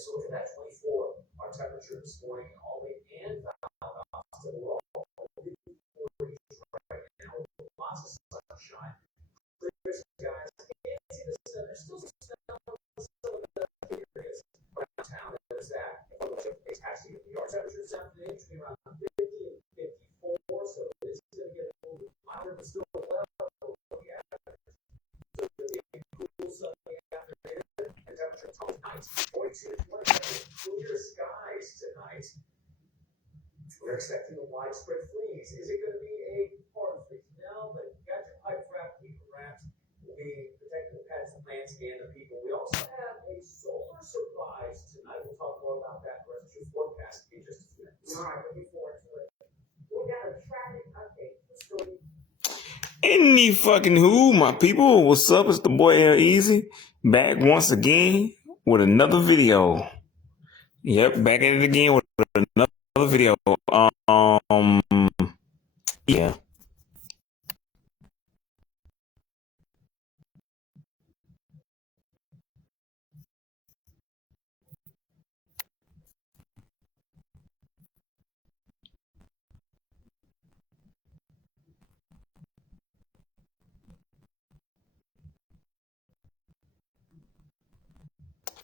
So look at that, 24. Our temperature this morning, Albany and Valdosta, we're all over 40s right now. Lots of sunshine. Clear skies. Can't see the sun. There's still some snow in some of the areas around town. There's that. It's actually our temperature this afternoon between around 50 and 54. So it's going to get a little bit milder, but still well below the average. So it's going to be a cool sunny afternoon. And temperature tonight, 42 to 27. Clear skies tonight. We're expecting a widespread freeze. Is it going to be a hard freeze? No, but you got your pipe wrapped, people wrapped. We'll be protecting the pets, the plants, and the people. We also have a solar surprise tonight. We'll talk more about that for your forecast in just a few minutes. All right, looking forward to it. We got a traffic update. Any fucking who, my people? What's up? It's the boy L Easy back once again with another video. Yep, back at it again with another video. Yeah.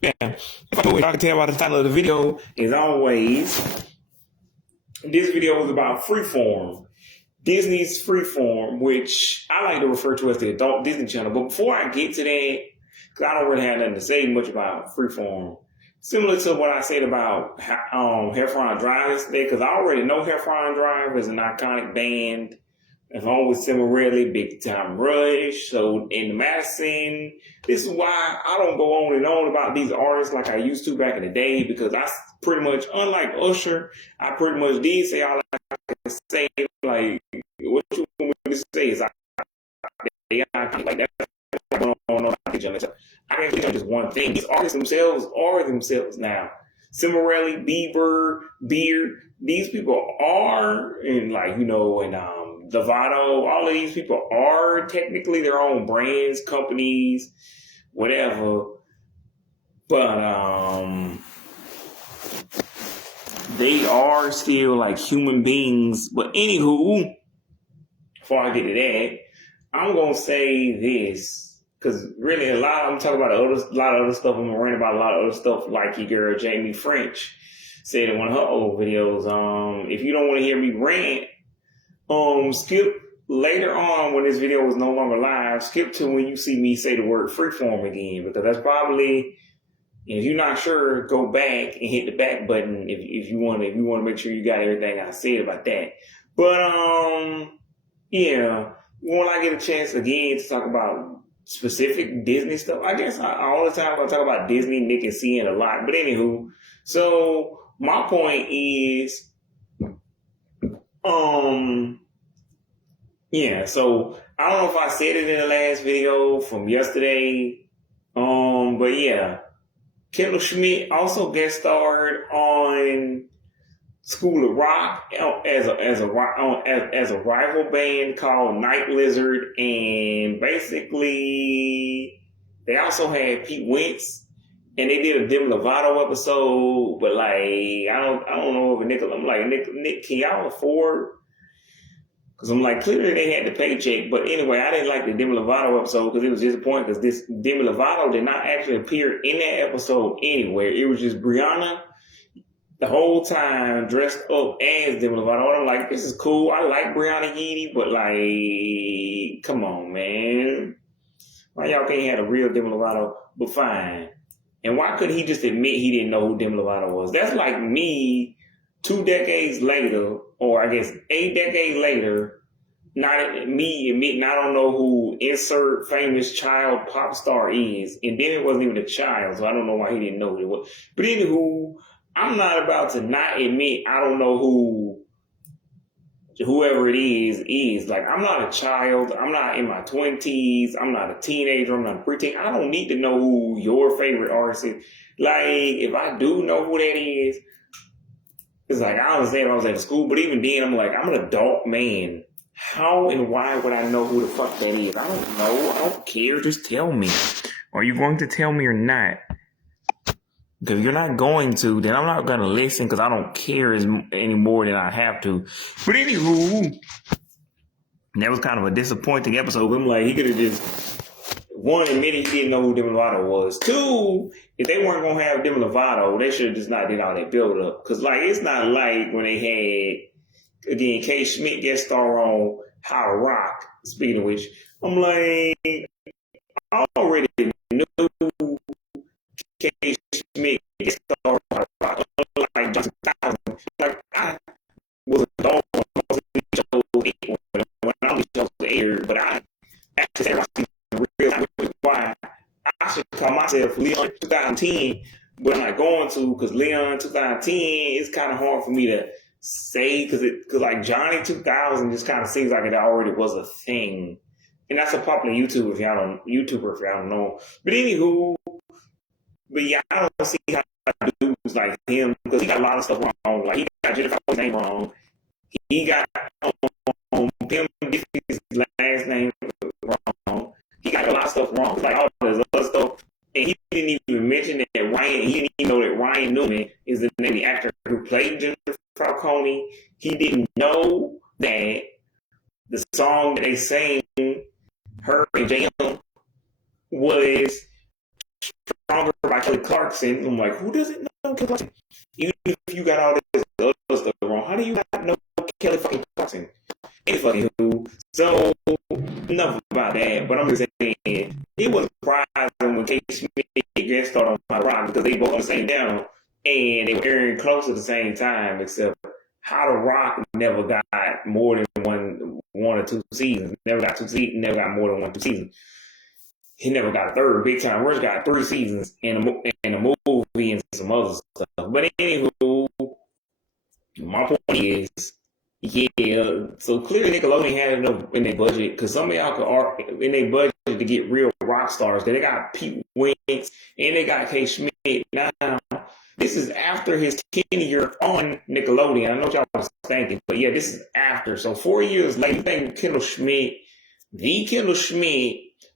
Yeah, if I can tell by the title of the video, as always, this video is about Freeform. Disney's Freeform, which I like to refer to as the adult Disney Channel. But before I get to that, because I don't really have nothing to say much about Freeform, similar to what I said about Heffron Drive yesterday, because I already know Heffron Drive is an iconic band, along with Cimarelli, Big Time Rush, so in the Madison. This is why I don't go on and on about these artists like I used to back in the day, because I pretty much, unlike Usher, I pretty much did say all I could say. Like, what you want me to say is, like, that's going on. I can't think of just one thing. These artists themselves are themselves now. Cimarelli, Bieber, Beard, these people are, and like, and Lovato, all of these people are technically their own brands, companies, whatever. But they are still like human beings. But anywho, before I get to that, I'm gonna say this, because really I'm talking about a lot of other stuff. I'm gonna rant about a lot of other stuff, like your girl Jamie French said in one of her old videos. If you don't want to hear me rant, skip later on when this video is no longer live, skip to when you see me say the word Freeform again, because that's probably, if you're not sure, go back and hit the back button if you want to make sure you got everything I said about that. But yeah, when I get a chance again to talk about specific Disney stuff, I guess all the time I talk about Disney, Nick and CN a lot. But anywho, so my point is, yeah, so I don't know if I said it in the last video from yesterday, but yeah, Kendall Schmidt also guest starred on School of Rock as a rival band called Night Lizard, and basically they also had Pete Wentz, and they did a Demi Lovato episode. But like, I don't know if Nick, can y'all afford? Because I'm like, clearly they had the paycheck. But anyway, I didn't like the Demi Lovato episode because it was disappointing, because this Demi Lovato did not actually appear in that episode anywhere. It was just Brianna the whole time dressed up as Demi Lovato. And I'm like, this is cool. I like Brianna Yeedy, but like, come on, man. Why y'all can't have a real Demi Lovato? But fine. And why couldn't he just admit he didn't know who Demi Lovato was? That's like me 2 decades later, or I guess 8 decades later, not me admitting I don't know who insert famous child pop star is. And then it wasn't even a child, so I don't know why he didn't know who it was. But anywho, I'm not about to not admit I don't know who whoever it is. Like, I'm not a child. I'm not in my 20s. I'm not a teenager. I'm not a preteen. I don't need to know who your favorite artist is. Like, if I do know who that is, it's like, I understand if I was at school, but even then, I'm like, I'm an adult man. How and why would I know who the fuck that is? I don't know. I don't care. Just tell me. Are you going to tell me or not? Because if you're not going to, then I'm not going to listen because I don't care any more than I have to. But anywho, that was kind of a disappointing episode. I'm like, he could have just, one, admitted he didn't know who Demi Lovato was. Two, if they weren't going to have Demi Lovato, they should have just not did all that build up. Because, like, it's not like when they had, again, K. Schmidt guest star on How to Rock. Speaking of which, I'm like, I already knew K. Schmidt guest star on How to Rock. Like, just 2000. Like, I was a dog when I was aired, but I actually said real time why I should call myself Leon 2010, but I'm not going to because Leon 2010 is kind of hard for me to say because like Johnny 2000 just kind of seems like it already was a thing, and that's a popular YouTuber if y'all don't know. But anywho, but yeah, I don't see how dudes like him because he got a lot of stuff wrong. Like he got Jennifer's name wrong. He got him getting his last name wrong. He got a lot of stuff wrong, like all this other stuff. And he didn't even mention that Ryan, he didn't even know that Ryan Newman is the name of the actor who played Jennifer Falcone. He didn't know that the song that they sang, her and JM, was Stronger by Kelly Clarkson. I'm like, who doesn't know Kelly Clarkson? Even if you got all this other stuff wrong, how do you not know Kelly fucking Clarkson? Ain't fucking who. So enough about that. But I'm just saying it was surprising when K. Schmidt guest started on My Rock because they both on the same channel and they were airing close at the same time. Except How to Rock never got more than one or two seasons. Never got never got more than 1 2 seasons. He never got a third. Big Time Rush got 3 seasons and a movie and some other stuff. But anywho, my point is, yeah, so clearly Nickelodeon had enough in their budget because some of y'all could in their budget to get real rock stars. They got Pete Wentz and they got K. Schmidt. Now, this is after his tenure on Nickelodeon. I know what y'all was thinking, but yeah, this is after. So 4 years later, you think Kendall Schmidt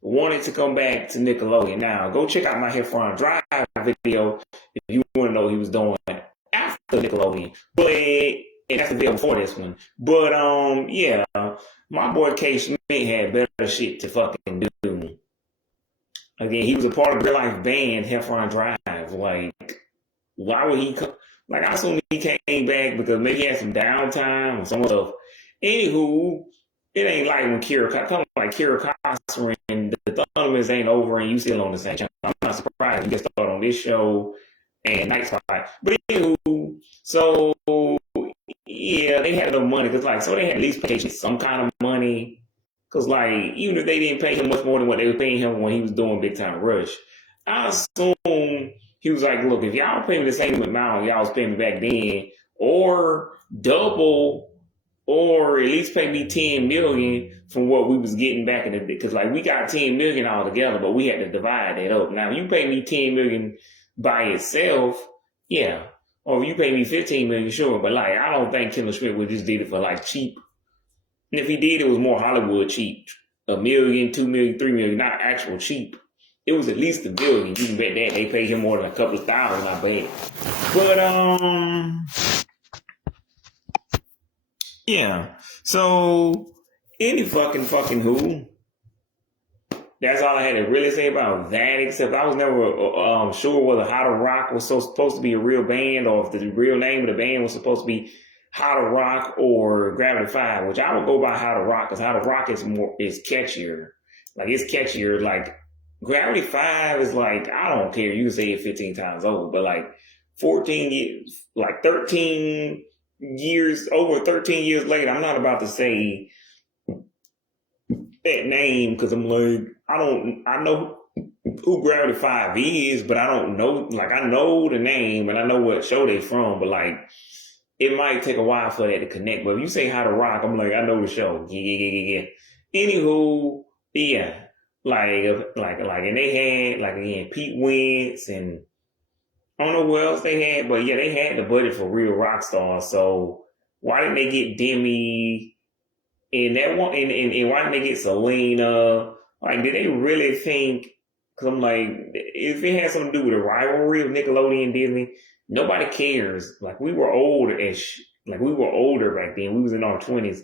wanted to come back to Nickelodeon. Now, go check out my Heffron Drive video if you want to know what he was doing after Nickelodeon. And that's the video before this one. But, yeah, my boy K. Schmidt had better shit to fucking do. Again, he was a part of the real life band, Heffron Drive. Like, why would he come? Like, I assume he came back because maybe he had some downtime or some stuff. Anywho, it ain't like when Kira Costner and the Thundermans ain't over and you still on the same channel. I'm not surprised you get started on this show and Night Spot. But anywho, so yeah, they had enough money because so they had at least pay some kind of money because even if they didn't pay him much more than what they were paying him when he was doing Big Time Rush, I assume he was like, look, if y'all pay me the same amount y'all was paying me back then, or double, or at least pay me $10 million from what we was getting back in the day. Because we got $10 million all together, but we had to divide that up. Now, if you pay me $10 million by itself, yeah. Or if you pay me $15 million, sure. But I don't think Kendall Schmidt would just did it for cheap. And if he did, it was more Hollywood cheap. $1 million, $2 million, $3 million, not actual cheap. It was at least $1 billion. You can bet that they paid him more than a couple of thousand, I bet. But yeah. So any fucking who. That's all I had to really say about that, except I was never sure whether How to Rock was supposed to be a real band or if the real name of the band was supposed to be How to Rock or Gravity 5, which I would go by How to Rock because How to Rock is catchier. It's catchier. Gravity 5 is I don't care. You can say it 15 times over, but 14 years, 13 years, over 13 years later, I'm not about to say that name because I'm I know who Gravity 5 is, but I don't know, I know the name and I know what show they from, but it might take a while for that to connect. But if you say How to Rock, I'm I know the show. Yeah. Anywho, yeah. And they had, again, Pete Wentz and I don't know who else they had, but yeah, they had the budget for real rock stars. So why didn't they get Demi and that one? And why didn't they get Selena? Did they really think? Cause I'm like, if it had something to do with a rivalry of Nickelodeon and Disney, nobody cares. Like we were older like we were older back then. We was in our 20s.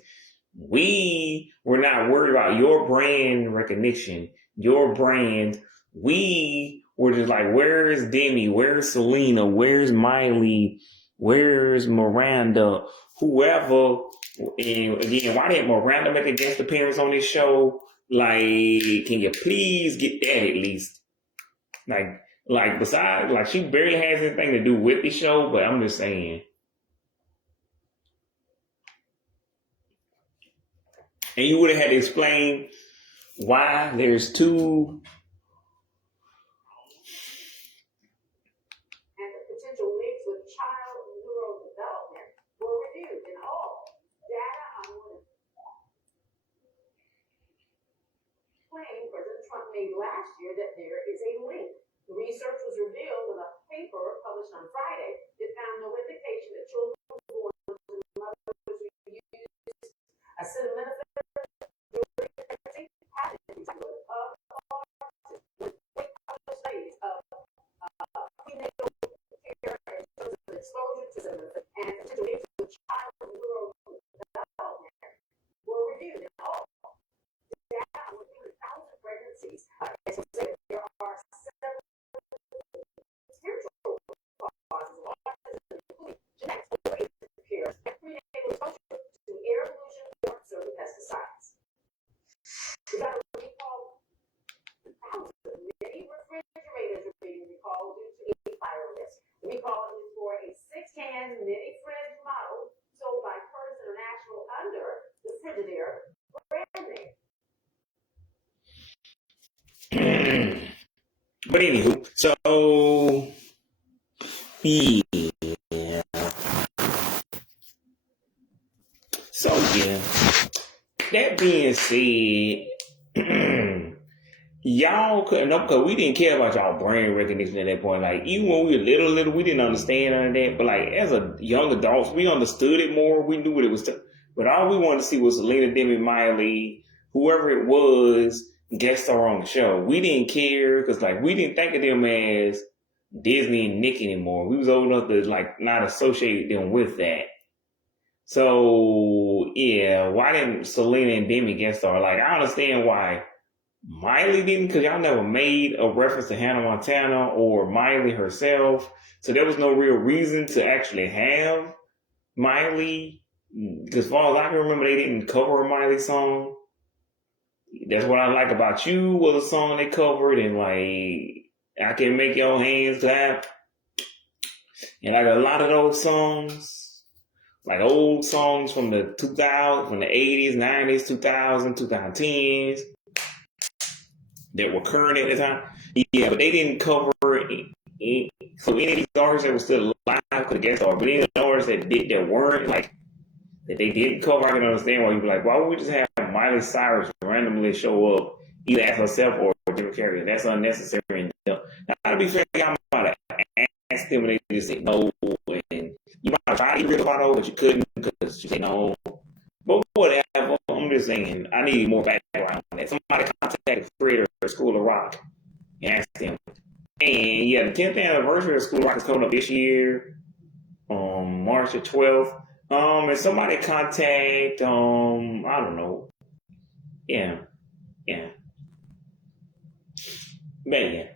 We were not worried about your brand recognition, your brand. We were just like, where's Demi? Where's Selena? Where's Miley? Where's Miranda? Whoever. And again, why didn't Miranda make a guest appearance on this show? Like, can you please get that at least? Like besides, like she barely has anything to do with the show, but I'm just saying. And you would have had to explain why there's two. And the potential links with child neurodevelopment were reviewed in all data on what claim President Trump made last year that there is a link. The research was revealed in a paper published on Friday. It found no indication that children born to mothers who use acetaminophen during pregnancy had of studies of prenatal care and exposure to acetaminophen and potential links with child neurodevelopment were reviewed in all data on 300,000 pregnancies. As we said, there are several spiritual causes, including genetics, care, prenatal exposure to air pollution, or certain pesticides. We got to recall thousands, many refrigerators are being recalled due to a fire risk. The recall is for a 6-can mini fridge model sold by Curtis International under the Frigidaire brand name. But anywho, so yeah. So yeah. That being said, y'all couldn't know because we didn't care about y'all brand recognition at that point. Like even when we were little, we didn't understand none of that. But like as a young adults, we understood it more. We knew what it was. But all we wanted to see was Selena, Demi, Miley, whoever it was, guest star on the show. We didn't care because like we didn't think of them as Disney and Nick anymore. We was old enough to like not associate them with that. So yeah, why didn't Selena and Demi guest star? Like I understand why Miley didn't, because y'all never made a reference to Hannah Montana or Miley herself. So there was no real reason to actually have Miley. Because as far as I can remember, they didn't cover a Miley song. That's what I like about you was a song they covered, and like I Can Make Your Hands Clap. And like a lot of those songs, like old songs from the 2000s, from the 80s, 90s, 2000s, 2010s that were current at the time. Yeah, but they didn't cover it. So any of these artists that were still alive could guest star, but any of the artists that weren't, like, that they didn't cover, I can understand why you'd be like, why would we just have Miley Cyrus randomly show up either as herself or Jim Carrey? That's unnecessary and dumb. Now, to be fair, y'all might have asked them and they just said no, and you might have tried to get about it, but you couldn't because she said no. But whatever, I'm just saying, I need more background on that. Somebody contacted Fred or School of Rock and asked them. And yeah, the 10th anniversary of School of Rock is coming up this year, March the 12th. And somebody contact, I don't know. Yeah. Man.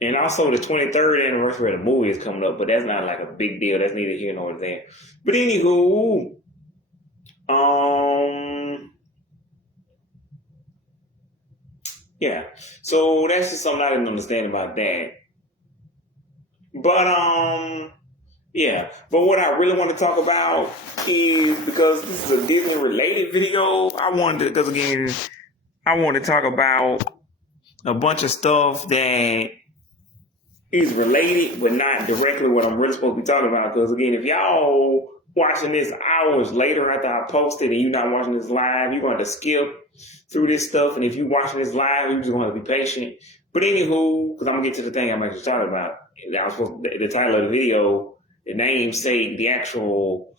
And also the 23rd anniversary of the movie is coming up, but that's not like a big deal. That's neither here nor there. But anywho, yeah. So that's just something I didn't understand about that. But yeah. But what I really want to talk about is, because this is a Disney related video, I wanted to talk about a bunch of stuff that is related, but not directly what I'm really supposed to be talking about. Because again, if y'all watching this hours later after I posted and you're not watching this live, you're going to skip through this stuff. And if you're watching this live, you're just going to be patient. But anywho, because I'm going to get to the thing I'm actually talking about. The title of the video, the namesake, the actual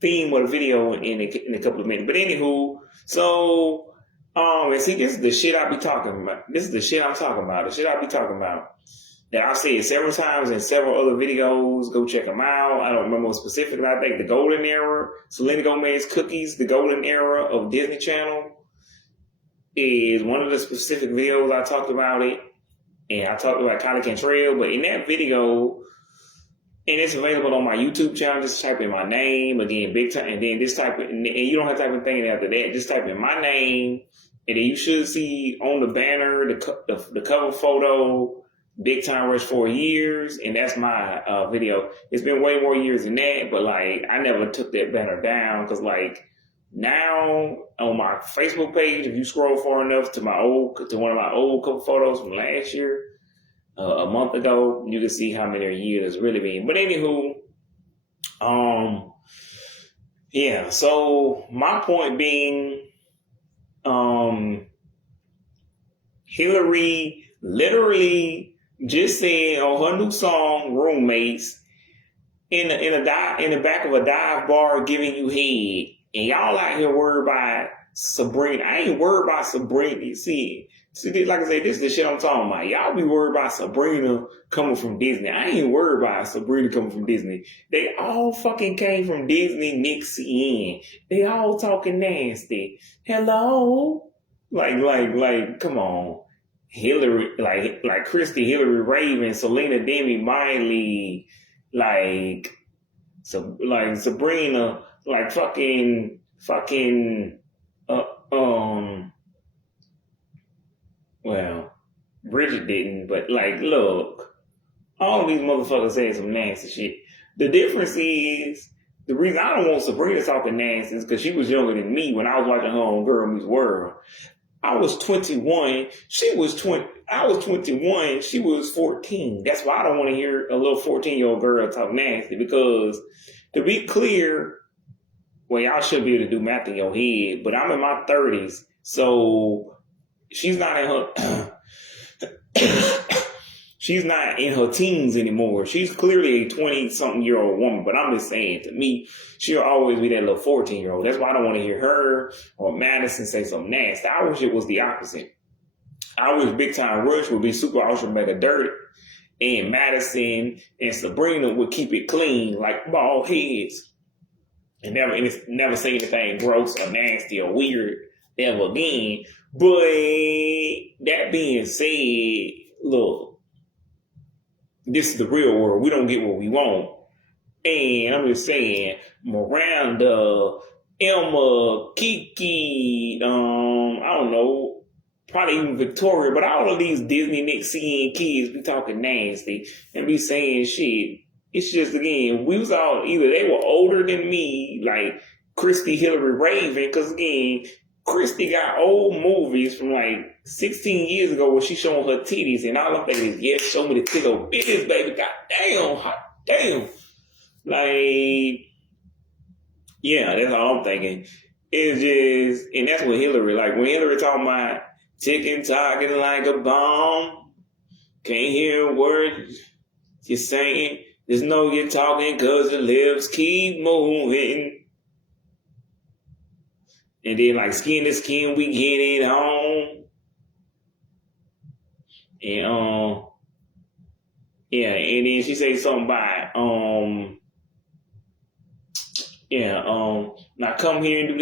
theme of the video in a couple of minutes. But anywho, so and see, this is the shit I be talking about. This is the shit I'm talking about. The shit I be talking about that I've said several times in several other videos. Go check them out. I don't remember specifically. I think the golden era, Selena Gomez Cookies, the golden era of Disney Channel is one of the specific videos I talked about it. And I talked about Kylie Cantrell, but in that video, and it's available on my YouTube channel, just type in my name, again, Big Time, and then just type in, and you don't have to type anything after that, just type in my name, and then you should see on the banner, the cover photo, Big Time Rush 4 years, and that's my video. It's been way more years than that, but like, I never took that banner down, because like, now on my Facebook page, if you scroll far enough to one of my old couple photos from last year, a month ago, you can see how many years it's really been. But anywho, yeah. So my point being, Hillary literally just said on her new song "Roommates" in the back of a dive bar giving you head. And y'all out here worried about Sabrina. I ain't worried about Sabrina. See, like I said, this is the shit I'm talking about. Y'all be worried about Sabrina coming from Disney. I ain't worried about Sabrina coming from Disney. They all fucking came from Disney mixed in. They all talking nasty. Hello? Like, come on. Hillary, like Christy, Hillary Raven, Selena Demi Miley, Sabrina, like fucking, well, Bridget didn't, but like, look, all these motherfuckers saying some nasty shit. The difference is, the reason I don't want Sabrina talking nasty is because she was younger than me when I was watching her on Girl Meets World. I was 21, she was 20, I was 21, she was 14. That's why I don't want to hear a little 14-year-old girl talk nasty, because to be clear, well, y'all should be able to do math in your head, but I'm in my 30s, so she's not in her teens anymore. She's clearly a 20-something-year-old woman, but I'm just saying, to me, she'll always be that little 14-year-old. That's why I don't want to hear her or Madison say something nasty. I wish it was the opposite. I wish Big Time Rush would be super ultra mega dirty, and Madison and Sabrina would keep it clean like bald heads. And never say anything gross or nasty or weird ever again. But that being said, look, this is the real world. We don't get what we want. And I'm just saying, Miranda, Elma, Kiki, I don't know, probably even Victoria, but all of these Disney Next CN kids be talking nasty and be saying shit. It's just, again, we was all, either they were older than me, like Christy Hillary Raven, because again, Christy got old movies from like 16 years ago where she's showing her titties, and all I'm thinking is, yes, show me the tickle bitches, baby. God damn, hot damn. Like, yeah, that's all I'm thinking. It's just, and that's what Hillary, like when Hillary talking about ticking, talking like a bomb, can't hear a word you're saying. Just know you're talking cause your lips keep moving. And then like skin to skin, we get it on. And yeah, and then she say something about now come here and do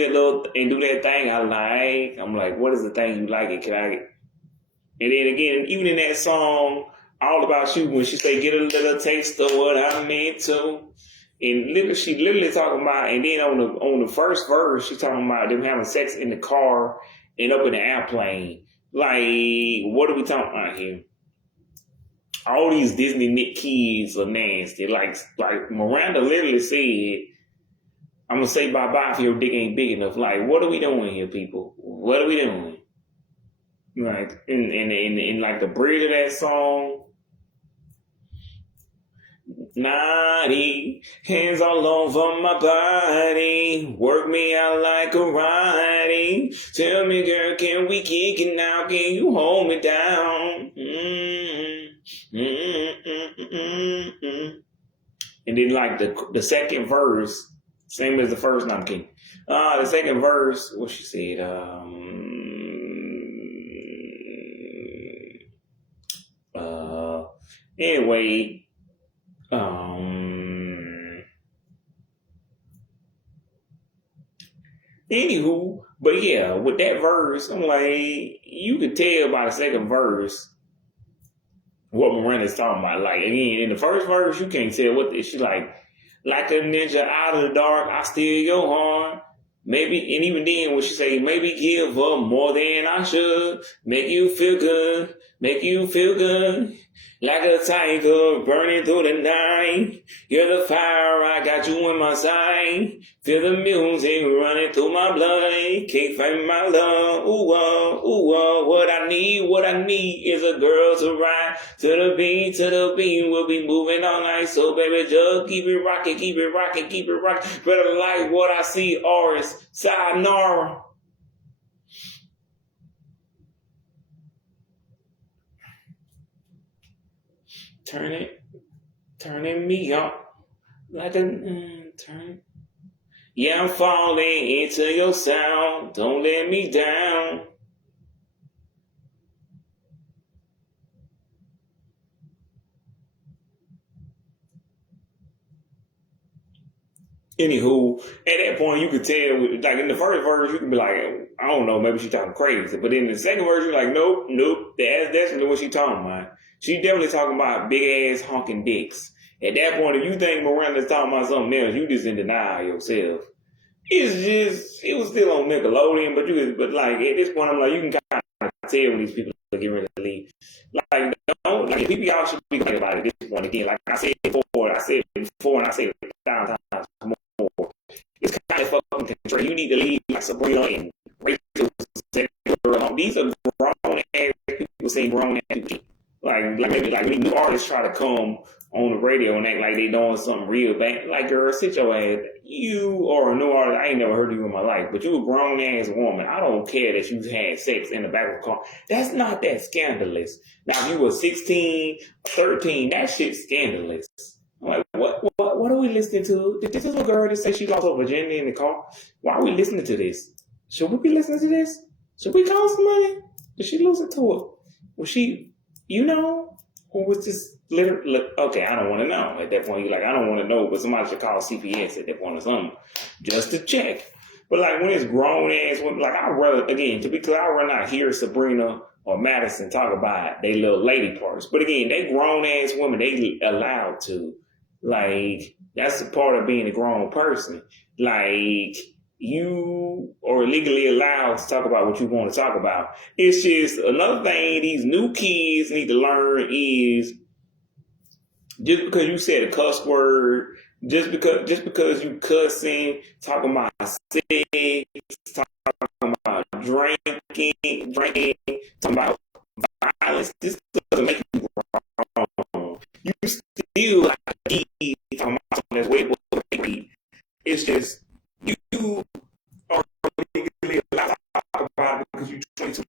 that thing I like. I'm like, what is the thing you like? And then again, even in that song, All About You, when she say, get a little taste of what I meant to. And she literally talking about, and then on the first verse, she talking about them having sex in the car and up in the airplane. Like, what are we talking about here? All these Disney Nick kids are nasty. Like Miranda literally said, I'm going to say bye-bye if your dick ain't big enough. Like, what are we doing here, people? What are we doing? Like, in like the bridge of that song, naughty, hands all over my body, work me out like a riding. Tell me, girl, can we kick it now? Can you hold me down? And then like the second verse Same as the first, not kidding. The second verse, what she said, anyway, anywho, but yeah, with that verse, I'm like, you could tell by the second verse what Miranda's talking about. Like, again, in the first verse, you can't tell what she's like a ninja out of the dark, I steal your heart. Maybe, and even then, when she say, maybe give up more than I should, make you feel good, like a tiger burning through the night. You're the fire, I got you in my sight. Feel the music running through my blood. Can't find my love. Ooh, what I need is a girl to ride to the beat. We'll be moving all night. So baby, just keep it rocking. Better like what I see, Oris. Sayonara. Turning me up like a turn. Yeah, I'm falling into your sound. Don't let me down. Anywho, at that point, you could tell, like in the first verse, you could be like, I don't know, maybe she talking crazy. But in the second verse, you're like, nope, that's definitely what she talking about. She definitely talking about big ass honking dicks. At that point, if you think Miranda's talking about something else, you just in denial yourself. It was still on Nickelodeon, but like at this point, I'm like, you can kind of tell when these people are getting ready to leave. Like, don't, like, people y'all should be thinking about it at this point again. Like I said before, and I said it 1,000 times more. It's kind of fucking control. You need to leave like Sabrina and Rachel. These are grown ass people saying grown ass people. Like when new artists try to come on the radio and act like they doing something real bad. Like, girl, sit your ass. You are a new artist. I ain't never heard of you in my life, but you a grown ass woman. I don't care that you had sex in the back of a car. That's not that scandalous. Now, if you were 16, 13, that shit's scandalous. I'm like, what are we listening to? Did this little girl just say she lost her virginity in the car? Why are we listening to this? Should we be listening to this? Should we call somebody? Did she lose it to it? Was she, or was this literally, okay, I don't want to know. At that point, you're like, I don't want to know, but somebody should call CPS at that point or something, just to check. But like when it's grown ass women, like I'd rather, again, to be clear, I'd rather not hear Sabrina or Madison talk about they little lady parts. But again, they grown ass women, they allowed to. Like, that's a part of being a grown person. Like, you are legally allowed to talk about what you want to talk about. It's just another thing these new kids need to learn is just because you said a cuss word, just because you cussing, talking about sex, talking about drinking, talking about violence, this doesn't make you wrong. You still like talking about something that's way more than me. It's just you are legally allowed to talk about it because you're 22,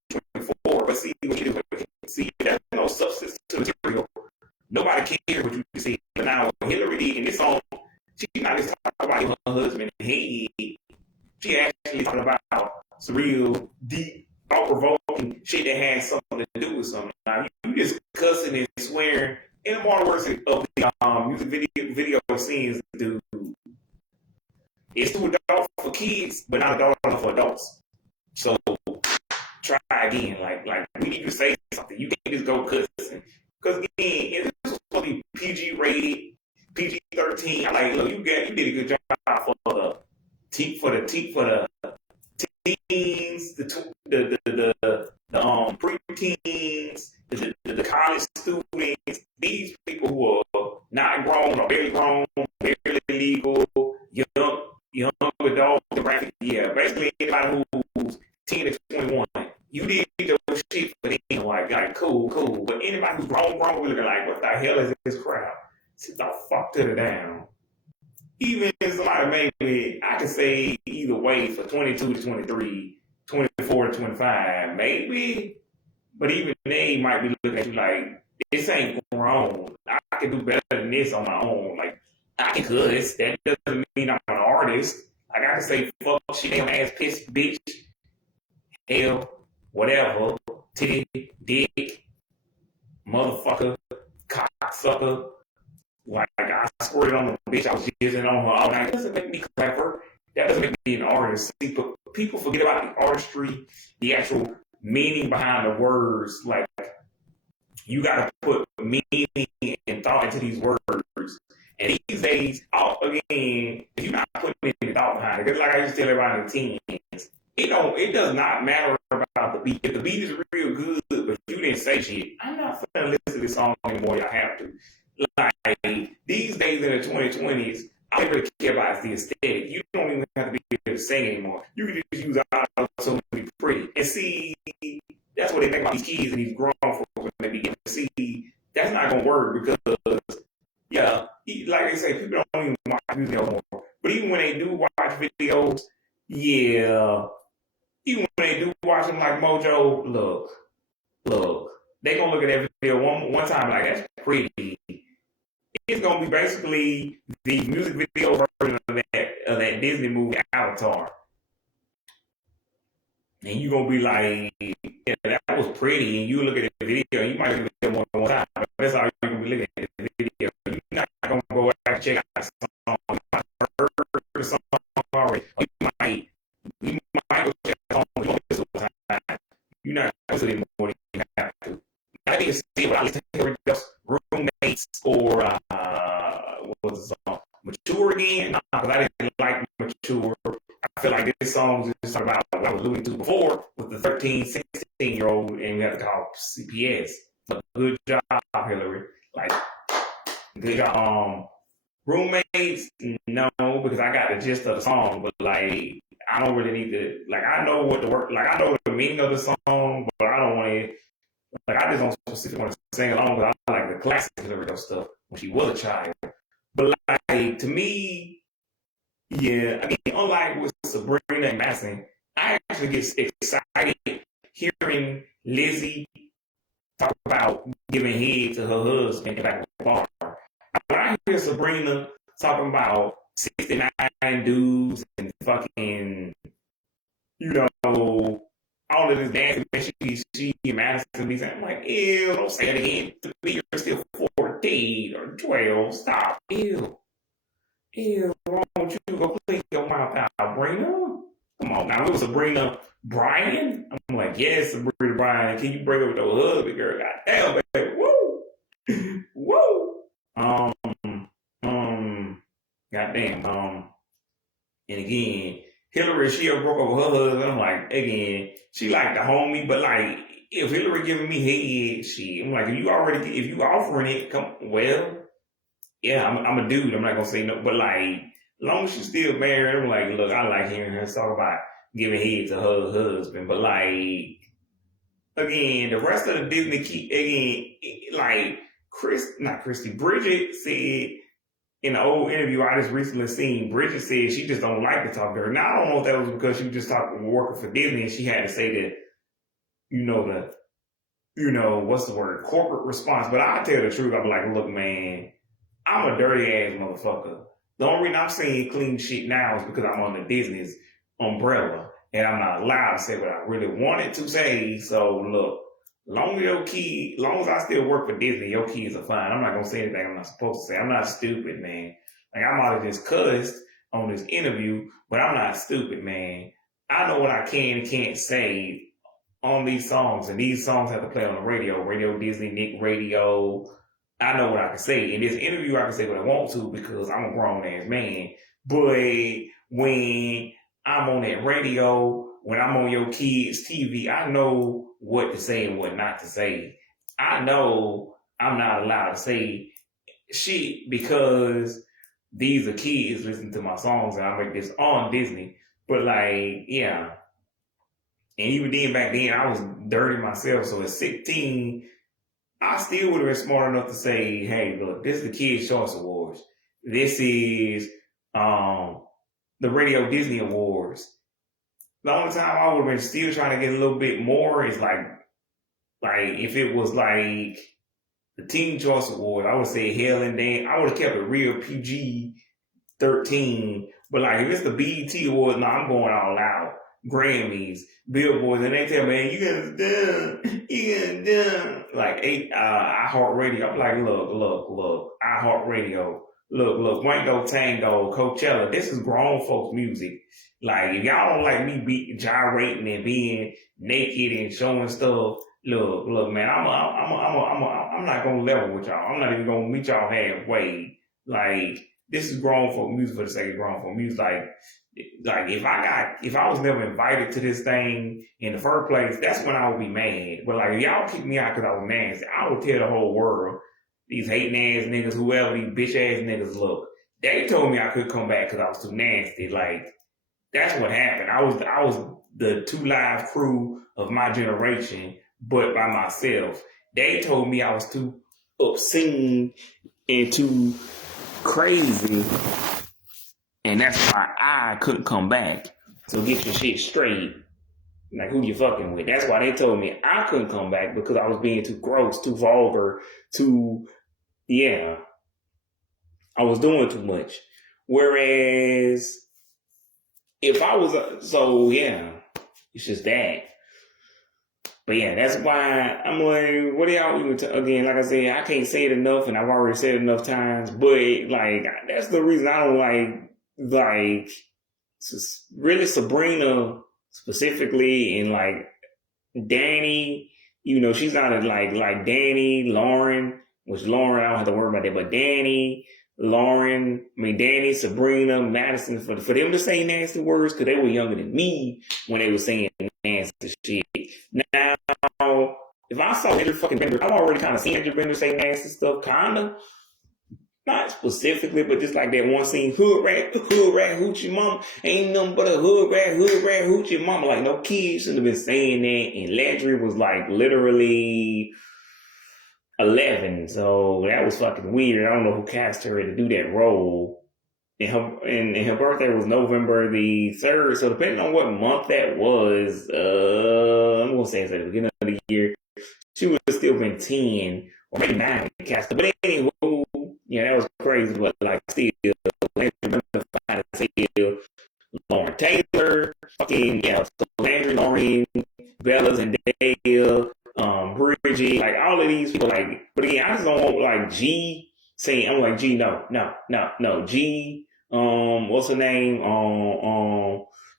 24. But see what you do. See, there's no substance to the material. Nobody cares what you say. But now Hillary in this song, she's not just talking about her husband. Hey, she actually talking about some real deep, thought-provoking shit that has something to do with something. Now you just cussing and swearing. In the more words of the music video scenes, dude, it's too adult for kids, but not adult for adults. So try again. Like we need to say something. You can't just go cussing. Because again, this was supposed to be PG rated, PG-13. Like, look, you did a good job for the teens, the preteens, the college students, these people who are not grown or barely grown, barely legal, young adult, graphic, yeah, basically anybody who's 10 to 21. You did your shit for them, like cool. But anybody who's grown, we're looking like, what the hell is this crap? Sit the fuck to the down. Even if somebody maybe, I could say either way for 22 to 23, 24 to 25, maybe. But even they might be looking at you like, this ain't grown. I can do better than this on my own. Like, I can cuss. That doesn't mean I'm an artist. honest. Like I can say fuck, shit, damn ass, piss, bitch, hell, whatever, titty, dick, motherfucker, cocksucker. Like I squirted on the bitch, I was jizzing on her all night. That doesn't make me clever. That doesn't make me an artist. See, but people forget about the artistry, the actual meaning behind the words. Like you gotta put meaning and thought into these words. And these days, again, if you're not putting any thought behind it, because like I used to tell everybody in the teens, it does not matter about the beat. If the beat is real good, but you didn't say shit, I'm not gonna listen to this song anymore. Y'all have to. Like these days in the 2020s, I don't really care about the aesthetic. You don't even have to be able to sing anymore. You can just use auto to be pretty. And see, that's what they think about these kids and these grown folks when they begin to see. That's not gonna work because, yeah, like they say, people don't even watch music no more. But even when they do watch videos, yeah, even when they do watch them like Mojo, look, they gonna look at that video one time like that's pretty. It's gonna be basically the music video version of that Disney movie Avatar, and you gonna be like, yeah, that was pretty, and you look at the video, and you might look at it more than one time. But that's all you're gonna be looking at the video. You're not gonna go back and check out the song. You might have heard the song already. Or you might go check the song one time. You're not gonna listen to it more than you have to. I didn't see what I listen to just roommates or what was the song? Mature again? No, because I didn't like Mature. I feel like this song is just talking about what I was alluding to before with the 13, 16-year-old, and we have to call CPS. But good job, Hillary. Like, good job. Roommates? No, because I got the gist of the song, but like, I don't really need to, like, I know what the word, like, I know the meaning of the song, but I don't want to, like, I just don't specifically want to sing along, but I like the classic Hillary stuff when she was a child. But like to me, yeah, I mean, unlike with Sabrina and Madison, I actually get excited hearing Lizzie talk about giving head to her husband back at the bar. When I hear Sabrina talking about 69 dudes and fucking, you know, all of this dancing, she and Madison be saying, I'm like, ew, don't say it again. To me, you're still 14 or 12. Stop. Ew. Why don't you go clean your mouth out, Sabrina? Come on now, it was Sabrina Bryan. I'm like, yes, Sabrina Bryan. Can you break up with your husband, girl? God damn, baby. Woo! Woo! Goddamn. And again, Hillary, she broke up with her husband. I'm like, again, she like the homie, but like, if Hillary giving me head, I'm like, if you offering it, well, yeah, I'm a dude. I'm not gonna say no, but like, as long as she's still married, I'm like, look, I like hearing her talk about giving head to her husband, but like, again, the rest of the Disney, like, Bridget said, in the old interview I just recently seen, Bridget said she just don't like to talk to her. Now, I don't know if that was because she was just working for Disney and she had to say that, what's the word, corporate response. But I tell the truth, I'm like, look, man, I'm a dirty ass motherfucker. The only reason I'm saying clean shit now is because I'm under Disney's umbrella and I'm not allowed to say what I really wanted to say. So look, long as I still work for Disney, your kids are fine. I'm not gonna say anything I'm not supposed to say. I'm not stupid, man. Like, I might have just cussed on this interview, but I'm not stupid, man. I know what I can and can't say on these songs, and these songs have to play on the Radio Disney, Nick Radio. I know what I can say. In this interview, I can say what I want to because I'm a grown ass man. But when I'm on that radio, when I'm on your kids' TV, I know what to say and what not to say. I know I'm not allowed to say shit because these are kids listening to my songs and I make this on Disney. But like, yeah. And even then, back then, I was dirty myself. So at 16, I still would have been smart enough to say, hey, look, this is the Kids' Choice Awards. This is the Radio Disney Awards. The only time I would have been still trying to get a little bit more is like if it was like the Teen Choice Award, I would say Hell and Dan. I would have kept it real PG 13. But like if it's the BET Awards, no, I'm going all out. Grammys, Billboards, and they tell me, you gonna done. Like iHeartRadio. I'm like, look, iHeartRadio. Look, Wango Tango, Coachella. This is grown folks music. Like if y'all don't like me gyrating and being naked and showing stuff, look, man, I'm not gonna level with y'all. I'm not even gonna meet y'all halfway. Like this is grown folk music for the sake of grown folk music. Like if I was never invited to this thing in the first place, that's when I would be mad. But like if y'all kicked me out because I was nasty, I would tell the whole world, these hating ass niggas, whoever these bitch ass niggas, look, they told me I could come back because I was too nasty. Like that's what happened. I was the 2 Live crew of my generation, but by myself. They told me I was too obscene and too crazy. And that's why I couldn't come back. So get your shit straight. Like who you fucking with. That's why they told me I couldn't come back because I was being too gross, too vulgar, I was doing too much. Whereas if I was, it's just that. But yeah, that's why I'm like, what do y'all even, again, like I said, I can't say it enough and I've already said it enough times, but like, that's the reason I don't like really Sabrina specifically, and like Danny, she's not like Danny, Lauren, which Lauren, I don't have to worry about that, but Danny, Sabrina, Madison, for them to say nasty words, because they were younger than me when they were saying nasty shit. Now, if I saw Andrew fucking Bender, I've already kind of seen Andrew Bender say nasty stuff, kind of. Not specifically, but just like that one scene, hood rat, hoochie mama. Ain't nothing but a hood rat, hoochie mama. Like, no kids shouldn't have been saying that. And Landry was like literally 11. So that was fucking weird. I don't know who cast her to do that role. And her birthday was November the 3rd. So depending on what month that was, I'm going to say it's at the beginning of the year, she would have still been 10 or maybe 9 cast her. But anyway, yeah, that was crazy, but like still, Lauren Taylor, fucking so Landry, Lauren, Bellas and Dale, Bridget, like all of these people, like, but again, I just don't want like G saying, I'm like G, no, G, what's her name,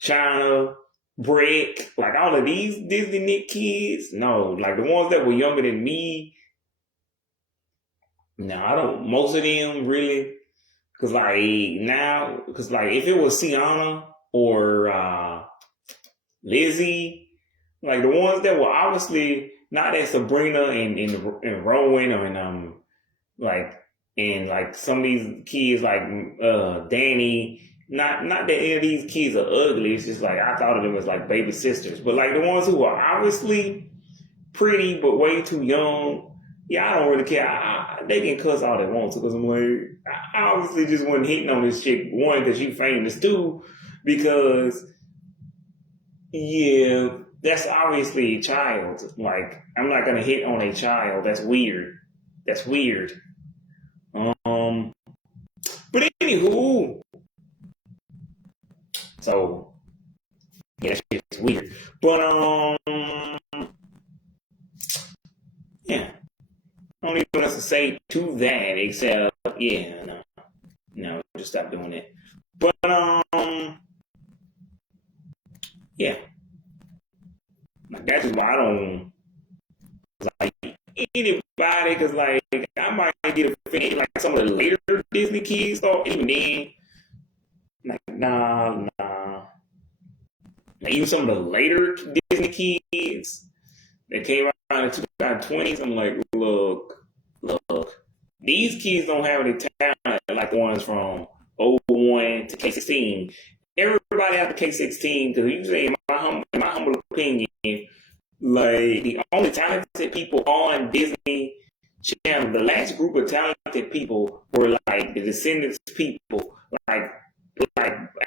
China, Brick, like all of these Disney Nick kids, no, like the ones that were younger than me. No, I don't. Most of them really, because like if it was Sienna or Lizzie, like the ones that were obviously not that Sabrina and Rowan or like some of these kids like Danny. Not that any of these kids are ugly. It's just like I thought of them as like baby sisters, but like the ones who are obviously pretty but way too young. Yeah, I don't really care. They can cuss all they want to, because I'm like, I obviously just wasn't hitting on this chick. One, because you famous. Two, because, yeah, that's obviously a child. Like, I'm not going to hit on a child. That's weird. But anywho, so, yeah, that shit's weird. But, yeah. I don't even know what else to say to that, except, no, just stop doing it. But, yeah. Like, that's just why I don't, like, anybody, because, like, I might get offended, like, some of the later Disney kids, or even then, like, nah. Like, even some of the later Disney kids that came out in the 2020s, I'm like, look, these kids don't have any talent like the ones from 01 to K16. Everybody after K16, because usually, in my humble opinion, like the only talented people on Disney Channel, the last group of talented people were like the Descendants people. Like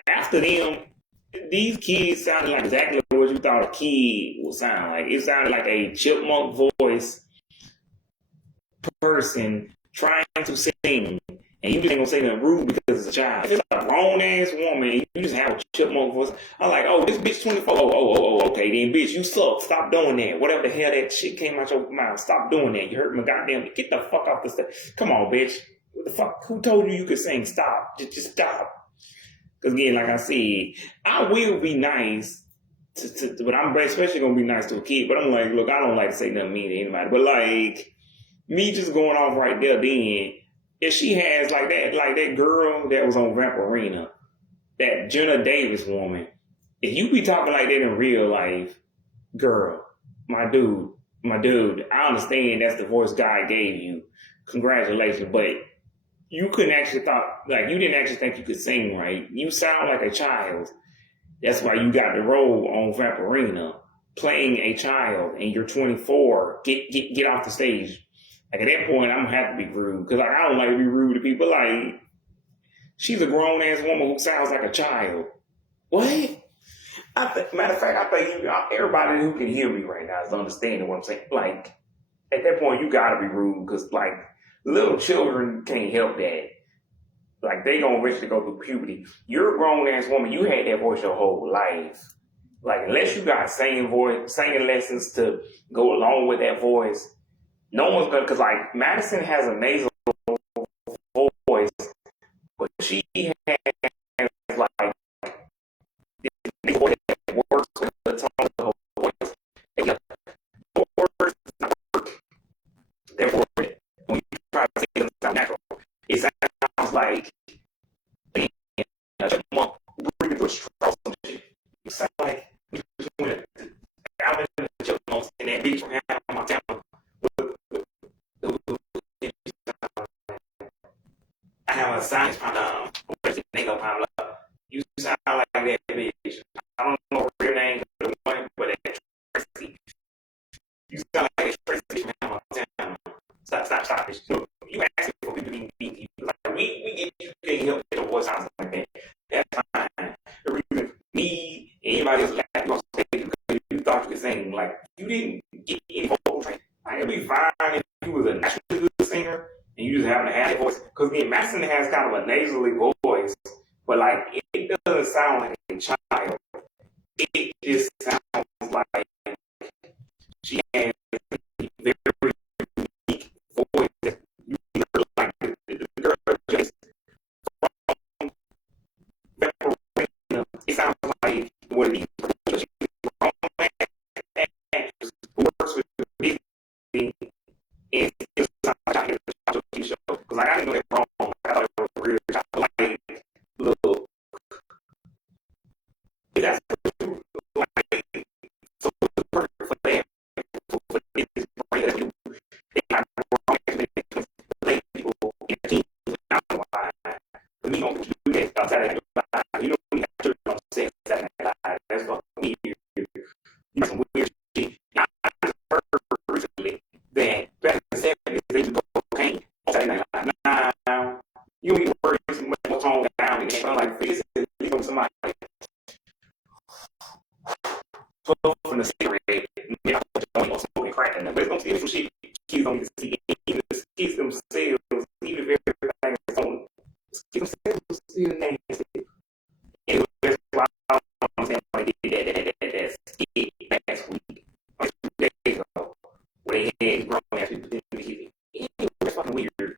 after them, these kids sounded like exactly what you thought a kid would sound like. It sounded like a chipmunk voice person trying to sing. And you just ain't gonna say nothing rude because it's a child. If it's a grown ass woman and you just have a chipmunk voice, I'm like, oh, this bitch 24. Okay, then bitch, you suck. Stop doing that. Whatever the hell that shit came out your mouth, stop doing that. You hurt my goddamn. Get the fuck off the stage. Come on, bitch. What the fuck? Who told you could sing? Stop. Just stop. Because again, like I said, I will be nice but I'm especially gonna be nice to a kid. But I'm like, look, I don't like to say nothing mean to anybody. But like me just going off right there, then if she has like that girl that was on Vampirina, that Jenna Davis woman, if you be talking like that in real life, girl, my dude, I understand that's the voice God gave you. Congratulations, but you couldn't actually you didn't actually think you could sing right. You sound like a child. That's why you got the role on Vampirina, playing a child, and you're 24. Get off the stage. Like at that point, I'm gonna have to be rude because I don't like to be rude to people. Like she's a grown ass woman who sounds like a child. What? Matter of fact, I think everybody who can hear me right now is understanding what I'm saying. Like at that point, you gotta be rude because like little children can't help that. Like they gonna eventually go through puberty. You're a grown ass woman. You had that voice your whole life. Like unless you got singing lessons to go along with that voice, no one's gonna. Because like Madison has a nasal voice, but she has like this voice that works with the tone of her voice. And the words not work. Therefore, when you try to say it sound natural, it sounds like a chipmunk breathing through a straw or some shit. You sound like Alvin and the Chipmunks in that beach from Hannah Montana. I have a science problem. They gonna pop up. You sound like that bitch. I don't know her real name, but that Tracy. You sound like that Tracy from Hannah Montana. Stop. You asking for people to be like we get you can't help your voice sounds like that. That's fine. The reason me and anybody else laughing on stage because you thought you could sing. Like you didn't get any vocal training. It'd be fine if you was a naturally good singer and you just happen to have that voice. Because again, Madison has kind of a nasally voice, but like it doesn't sound like a child. It just sounds like she has a very unique voice. Like the girl just from Vampirina, it sounds like what it is. Who works with Disney and it sounds like a child TV show. Because like I didn't know that wrong. I thought it was a real child. Like look, that's like so perfect for them. For this brain, they got wrong people in the team. I don't know why. But you don't do that outside of that. You know, we have to say outside of that. That's what we do. You know, some weird shit. I just heard recently that back in the 70s, they used to go cocaine. Nah, you don't need to worry so much what's wrong down and I'm like, this is leaving somebody pull from the cigarette, maybe I put your joint smoking crack in them. But it's gonna see some shit kids don't get to see. Even the kids themselves, even if everything is on, kids themselves still nasty. And that's why I don't understand why they did that skit last week, like 2 days ago, where they had grown ass people in the kitchen. It's fucking weird.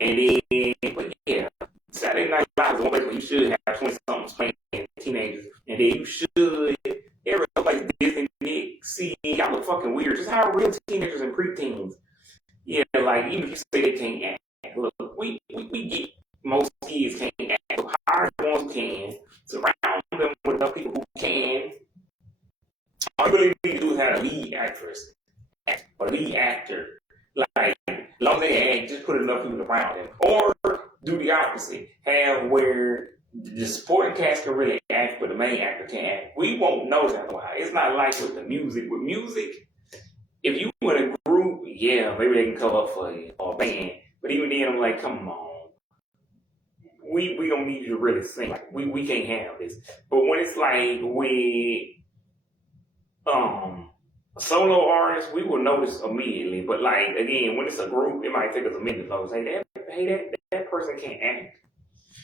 And then, but yeah, Saturday Night Live is one place where you should have 20-somethings playing teenagers, and then you should every like Disney, Nick, see, y'all look fucking weird. Just hire real teenagers and preteens. Yeah, like even if you say they can't act, look, we get most kids can't act. So hire the ones who can, surround them with enough people who can. All you really need to do is have a lead actress or a lead actor. Like, as long as they act, just put enough people around them. Or do the opposite. Have where the supporting cast can really act, but the main actor can't act. We won't know that why. It's not like with the music. With music, if you in a group, yeah, maybe they can come up for you or a band. But even then, I'm like, come on. We don't need you to really sing. Like, we can't handle this. But when it's like with solo artists, we will notice immediately. But like again, when it's a group, it might take us a minute to notice. Hey, that person can't act.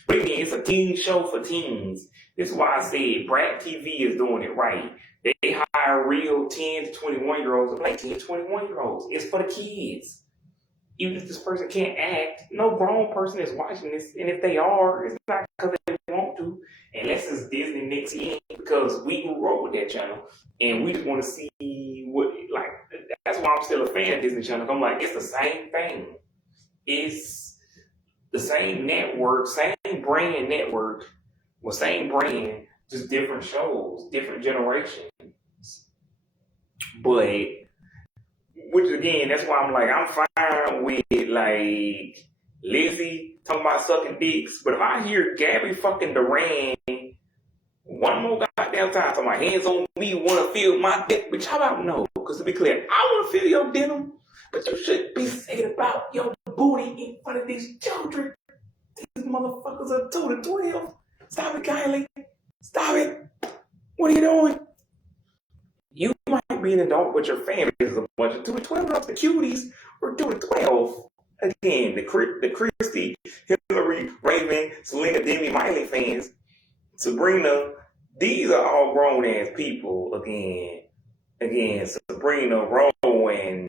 But again, it's a teen show for teens. This is why I said Brat TV is doing it right. They hire real 10 to 21-year-olds to play 10 to 21-year-olds. It's for the kids. Even if this person can't act, no grown person is watching this. And if they are, it's not because they want to. Unless it's Disney next year, because we grew up with that channel. And we just want to see what, like, that's why I'm still a fan of Disney Channel. I'm like, it's the same thing. It's the same network, same brand network, well, same brand, just different shows, different generations. But, which again, that's why I'm like, I'm fine with like Lizzie talking about sucking dicks. But if I hear Gabby fucking Duran one more goddamn time talking about hands on me, wanna feel my dick, bitch, how about no? Because to be clear, I wanna feel your denim, but you shouldn't be saying about your booty in front of these children. These motherfuckers are 2 to 12. Stop it, Kylie. Stop it. What are you doing? You might be an adult, but your family is a bunch of 2 to 12. The cuties were 2 to 12. Again, the Christy, Hillary, Raven, Selena, Demi, Miley fans, Sabrina, these are all grown ass people. Again, Sabrina, Rowan,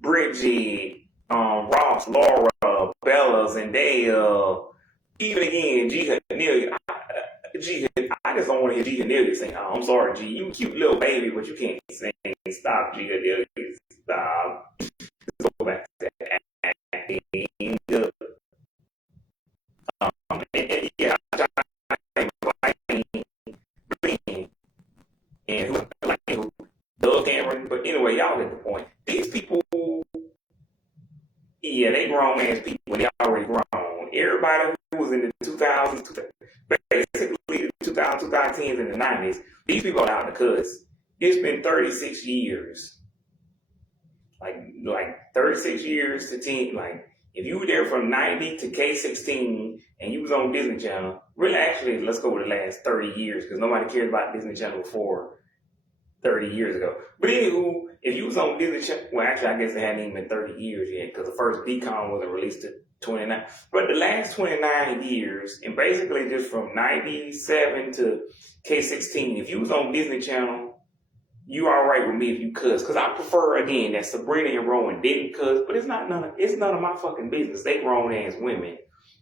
Bridget, Ross, Laura, Bella, Zendaya, even again, G Cornelia. I just don't want to hear G Cornelia sing. Oh, I'm sorry, G. You a cute little baby, but you can't sing. Stop, G Cornelia. Stop. Let's go back to acting. And yeah, and who Doug Cameron. But anyway, y'all get the point. These people, yeah, they grown ass people. They already grown. Everybody who was in the 2000s, basically the 2010s and the 90s, these people are out because it's been 36 years. Like 36 years to 10, like if you were there from 90 to K16 and you was on Disney Channel, really actually, let's go with the last 30 years because nobody cared about Disney Channel before 30 years ago. But anywho, if you was on Disney Channel, well actually I guess it hadn't even been 30 years yet because the first Beacon wasn't released to 29. But the last 29 years, and basically just from 97 to K16, if you was on Disney Channel, you all right with me if you cuss. Because I prefer, again, that Sabrina and Rowan didn't cuss, but it's none of my fucking business. They grown ass women.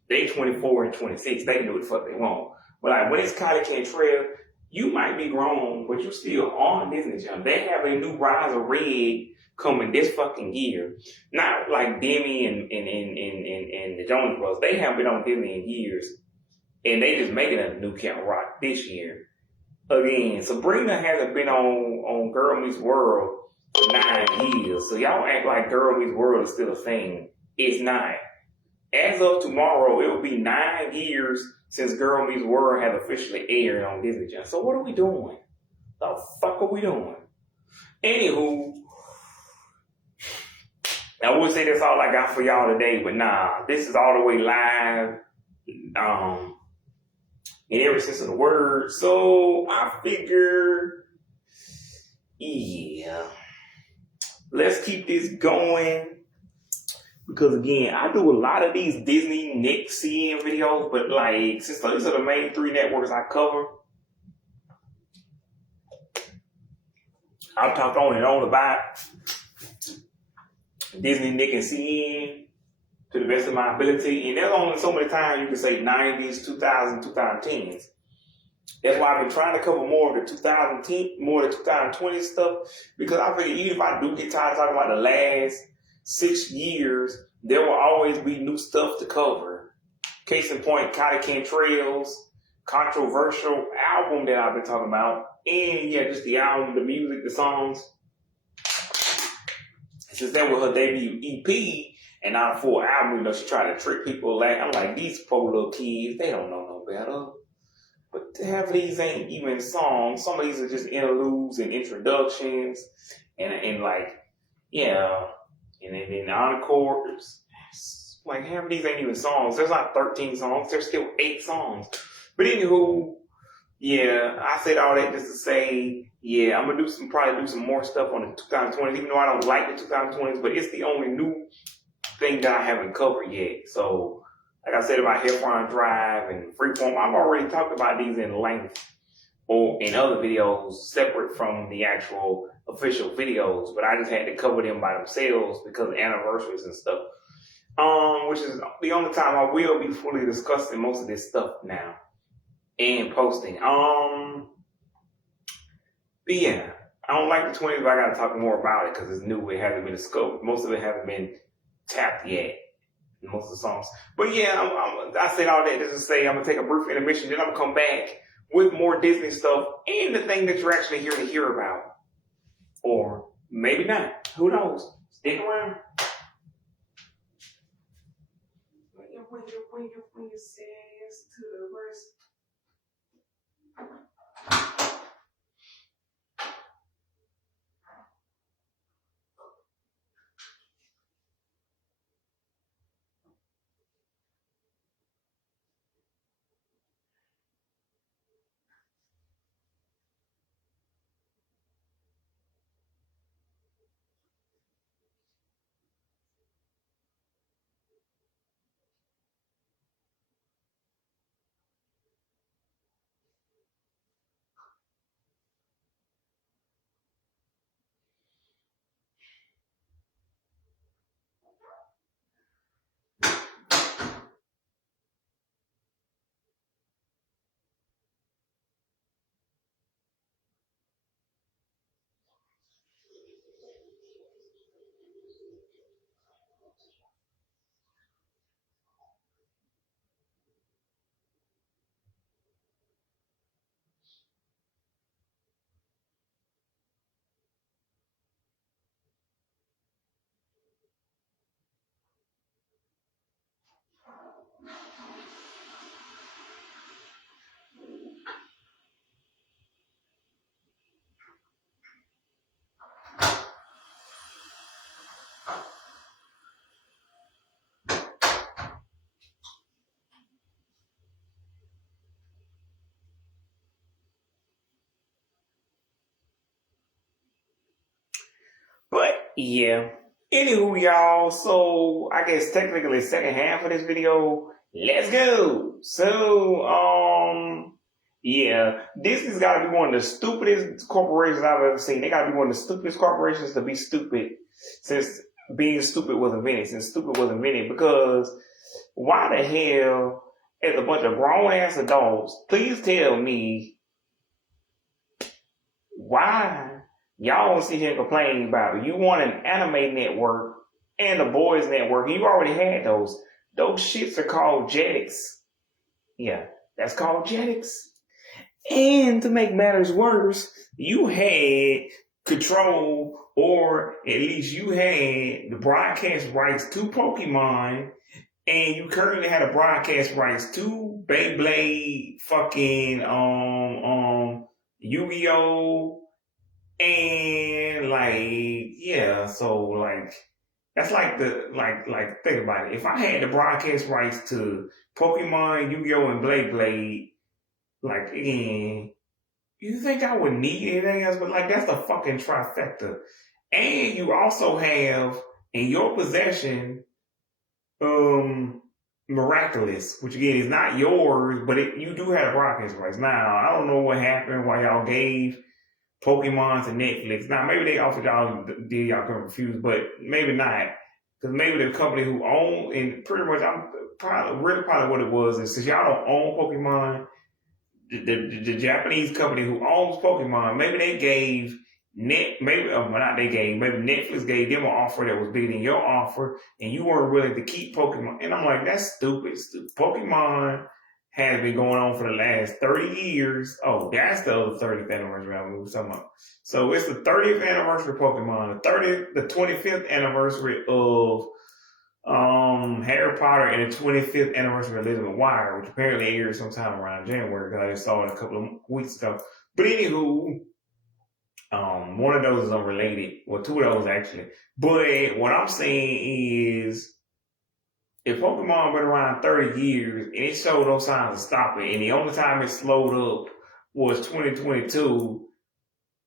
They 24 and 26. They can do what the fuck they want. But like when it's Kylie Cantrell, you might be grown, but you still on Disney Channel. They have a new Rise of Red coming this fucking year. Not like Demi and the Jonas Brothers. They haven't been on Disney in years. And they just making a new Camp Rock this year. Again, Sabrina hasn't been on Girl Meets World for 9 years. So y'all act like Girl Meets World is still a thing. It's not. As of tomorrow, it will be 9 years since Girl Meets World has officially aired on Disney Channel. So what are we doing? The fuck are we doing? Anywho, I would say that's all I got for y'all today, but nah, this is all the way live. In every sense of the word. So I figure, yeah, let's keep this going. Because again, I do a lot of these Disney, Nick, CN videos, but like, since those are the main 3 networks I cover, I'll talk on and on about Disney, Nick, and CN to the best of my ability. And there's only so many times you can say 90s, 2000s, 2010s. That's why I've been trying to cover more of the 2010, more of the 2020 stuff, because I figure even if I do get tired of talking about the last 6 years, there will always be new stuff to cover. Case in point, Kylie Cantrell's controversial album that I've been talking about, and yeah, just the album, the music, the songs. Since that was her debut EP, and not a full album, you know, she tried to trick people. Like, I'm like, these poor little kids, they don't know no better. But half of these ain't even songs. Some of these are just interludes and introductions, and like, yeah, and then encores. Like, half of these ain't even songs. There's not 13 songs. There's still 8 songs. But anywho, yeah, I said all that just to say, yeah, I'm gonna probably do some more stuff on the 2020s, even though I don't like the 2020s, but it's the only new thing that I haven't covered yet. So like I said about Hellfire Drive and Freeform, I've already talked about these in length or in other videos separate from the actual official videos, but I just had to cover them by themselves because of anniversaries and stuff. Which is the only time I will be fully discussing most of this stuff now and posting. But yeah, I don't like the 20s, but I gotta talk more about it because it's new. It hasn't been scoped. Most of it hasn't been tapped yet. Most of the songs. But yeah, I said all that just to say I'm gonna take a brief intermission, then I'm gonna come back with more Disney stuff and the thing that you're actually here to hear about. Or maybe not. Who knows? Stick around. When you says to the verse. But yeah. Anywho, y'all, so I guess technically the second half of this video, let's go. So, yeah, Disney's gotta be one of the stupidest corporations I've ever seen. They gotta be one of the stupidest corporations to be stupid since being stupid was invented, because why the hell, as a bunch of grown ass adults, please tell me why y'all don't sit here and complain about it. You want an anime network and a boys network. You already had those. Those shits are called Jetix. Yeah, that's called Jetix. And to make matters worse, you had control, or at least you had the broadcast rights to Pokemon, and you currently had the broadcast rights to Beyblade, fucking Yu-Gi-Oh! And that's like think about it. If I had the broadcast rights to Pokemon, Yu-Gi-Oh, and Blade, again, you think I would need anything else? But that's the fucking trifecta. And you also have in your possession, Miraculous, which again is not yours, but you do have the broadcast rights. Now, I don't know what happened, why y'all gave Pokemon to Netflix. Now, maybe they offered y'all the deal, y'all got confused, but maybe not. Because maybe the company who owned, and pretty much, probably what it was, is since y'all don't own Pokemon, the Japanese company who owns Pokemon, maybe they gave maybe Netflix gave them an offer that was bigger than your offer, and you weren't willing to keep Pokemon. And I'm like, that's stupid. Pokemon has been going on for the last 30 years. Oh, that's the other 30th anniversary we were talking about. So it's the 30th anniversary of Pokemon, the 25th anniversary of Harry Potter, and the 25th anniversary of Elizabeth Wire, which apparently aired sometime around January, because I saw it a couple of weeks ago. But anywho, one of those is unrelated. Well, two of those actually. But what I'm saying is, if Pokemon been around 30 years and it showed no signs of stopping, and the only time it slowed up was 2022,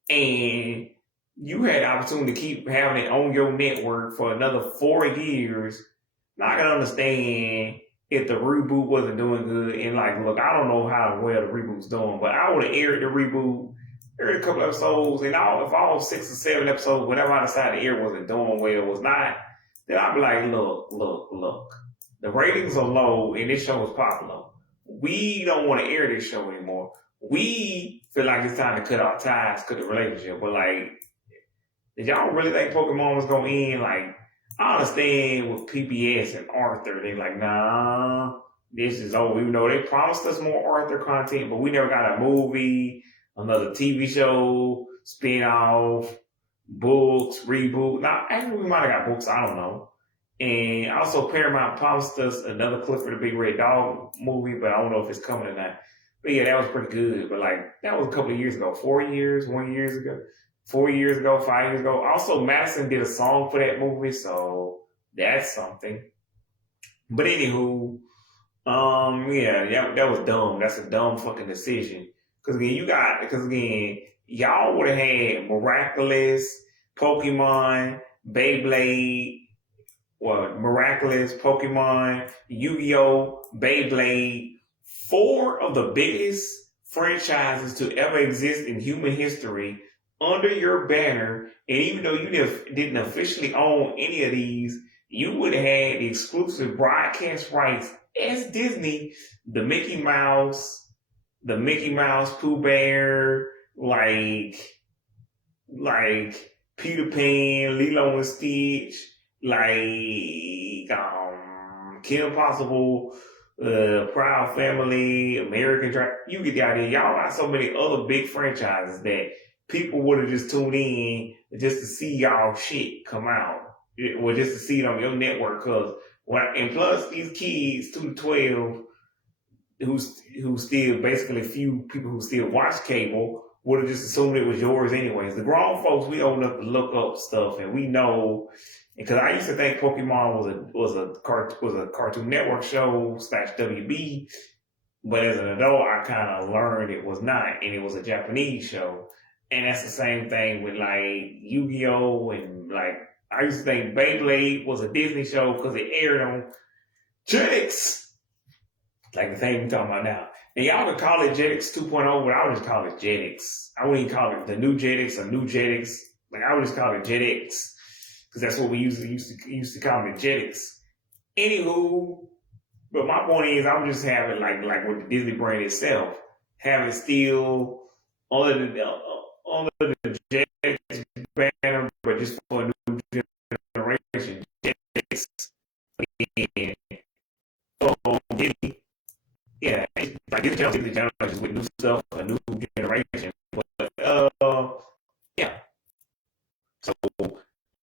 and you had the opportunity to keep having it on your network for another 4 years, now I can understand if the reboot wasn't doing good. And like, look, I don't know how well the reboot's doing, but I would have aired the reboot, aired a couple episodes, and if all 6 or 7 episodes, whatever I decided to air wasn't doing well, was not, then I'd be like, look. The ratings are low, and this show is popular. We don't want to air this show anymore. We feel like it's time to cut our ties, cut the relationship. But like, did y'all really think Pokemon was gonna end? Like, I understand with PBS and Arthur, they like, nah, this is over. Even though they promised us more Arthur content, but we never got a movie, another TV show, spin-off, books, reboot. Now, actually, we might have got books. I don't know. And also, Paramount promised us another Clifford the Big Red Dog movie, but I don't know if it's coming or not. But yeah, that was pretty good. But like, that was a couple of years ago, 4 years, 1 year ago. 4 years ago, 5 years ago. Also, Madison did a song for that movie, so that's something. But anywho, yeah, that was dumb. That's a dumb fucking decision. Because again, y'all would have had Miraculous, Pokemon, Beyblade, Miraculous, Pokemon, Yu-Gi-Oh, Beyblade, 4 of the biggest franchises to ever exist in human history under your banner, and even though you didn't officially own any of these, you would have had the exclusive broadcast rights as Disney, the Mickey Mouse, Pooh Bear, like Peter Pan, Lilo and Stitch, like Kim Possible, Proud Family, American Dragon. You get the idea. Y'all got so many other big franchises that people would have just tuned in just to see y'all shit come out, or just to see it on your network. And plus these kids 2 to 12, who still basically few people who still watch cable would have just assumed it was yours anyways. The grown folks, we old enough to look up stuff, and we know. Because I used to think Pokemon was a Cartoon Network show / WB, but as an adult, I kind of learned it was not, and it was a Japanese show. And that's the same thing with like Yu-Gi-Oh! And like, I used to think Beyblade was a Disney show because it aired on Jetix. Like the thing we're talking about now. And y'all could call it Jetix 2.0, but I would just call it Jetix. I wouldn't even call it the new Jetix or new Jetix. Like, I would just call it Jetix. Because that's what we used to call it, Jetix. Anywho, but my point is, I would just have it like with the Disney brand itself, have it still under the Jetix banner, but just for a new generation, Jetix. Disney, yeah, like this generation with new stuff, a new generation. But yeah. So,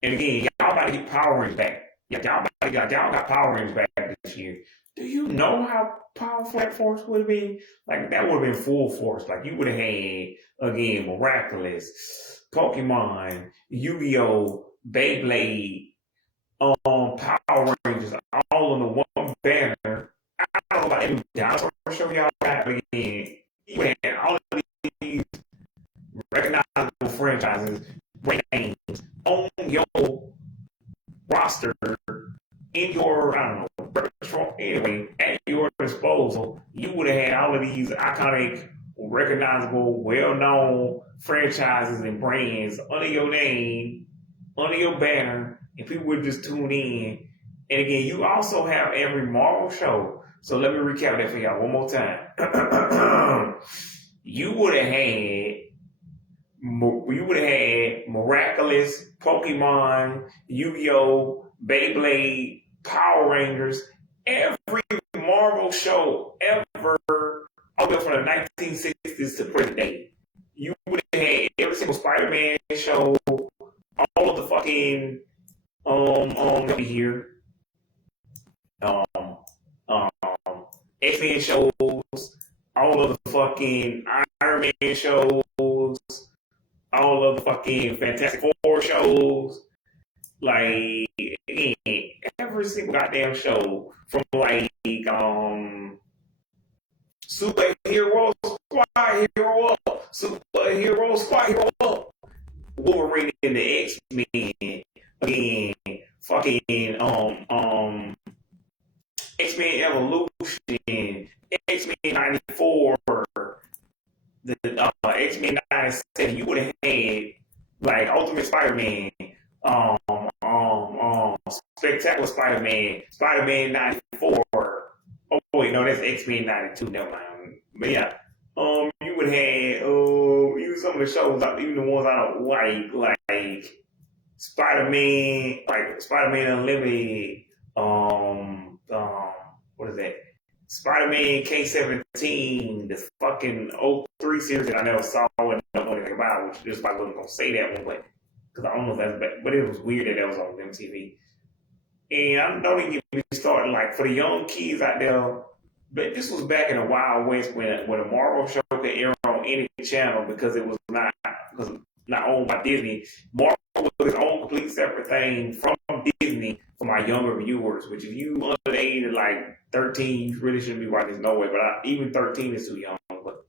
and again, y'all about to get Power Rangers back. Y'all got Power Rangers back this year. Do you know how powerful that force would have been? Like, that would have been full force. Like, you would have had, again, Miraculous, Pokemon, Yu-Gi-Oh, Beyblade, Power Rangers, all under one banner. I don't know about every dinosaur show y'all got, but again, you would have all of these recognizable franchises, names on your roster, in your, I don't know, repertoire, anyway, at your disposal. You would have had all of these iconic, recognizable, well-known franchises and brands under your name, under your banner, and people would just tune in. And again, you also have every Marvel show. So let me recap that for y'all one more time. You would have had Miraculous, Pokemon, Yu-Gi-Oh, Beyblade, Power Rangers, every Marvel show ever, all the way from the 1960s to present day. You would have had every single Spider-Man show, all of the fucking here, X-Men shows, all of the fucking Iron Man shows, all of the fucking Fantastic Four shows, like, again, every single goddamn show, from like Superhero Squad Hero Up, Superhero Squad Hero Up, Wolverine and the X-Men, again, fucking X-Men Evolution. the X-Men 97, you would have had like Ultimate Spider-Man, Spectacular Spider-Man, Spider-Man 94. Oh wait, no, that's X-Men 92. Never mind. But yeah, you would have even some of the shows, even the ones I don't like Spider-Man, like Spider-Man Unlimited, what is that? Spider-Man K-17, the fucking '03 series that I never saw and don't know anything about, which just like wasn't gonna say that one, but because I don't know if that's bad, but it was weird that was on MTV. And I don't even get me started, like for the young kids out there, but this was back in the Wild West when a Marvel show could air on any channel because it was not owned by Disney. Marvel was its own complete separate thing from Disney for my younger viewers, which if you under the age of like 13, you really shouldn't be watching this no way, but even 13 is too young. But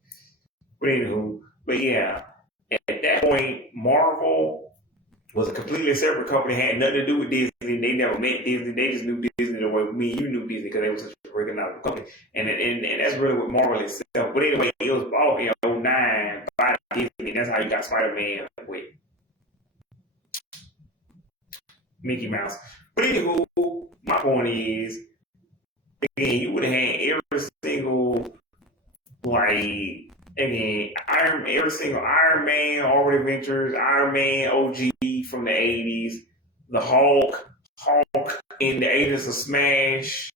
anywho, but yeah, at that point, Marvel was a completely separate company, had nothing to do with Disney. They never met Disney. They just knew Disney the way me and you knew Disney because they were such a recognizable company. And that's really what Marvel itself. But anyway, it was bought in '09 by Disney. And that's how you got Spider-Man with Mickey Mouse. But anywho, my point is, again, you would have had every single, like, every single Iron Man, Horror Adventures, Iron Man OG from the 80s, the Hulk in the Agents of Smash,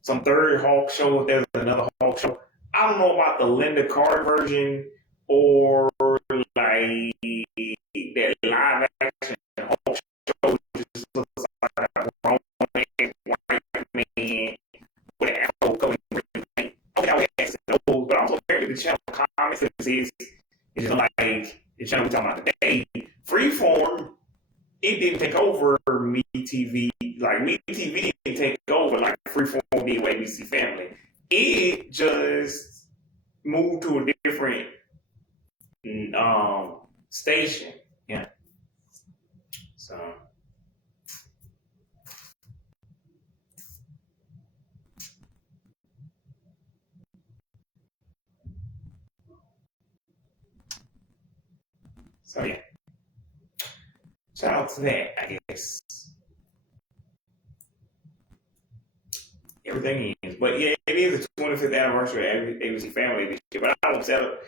some third Hulk show if there's another Hulk show. I don't know about the Linda Carter version or like that live action Hulk show just looks like a grown man, white man with an apple coming. Okay, but also the channel comments is just like the channel we're talking about today. Freeform, it didn't take over Me TV. Like Me TV didn't take over like Freeform did with ABC Family. It just moved to a different station. Yeah. So. So yeah, shout out to that, I guess. Everything is, but yeah, it is the 25th anniversary of ABC Family this year. But I don't know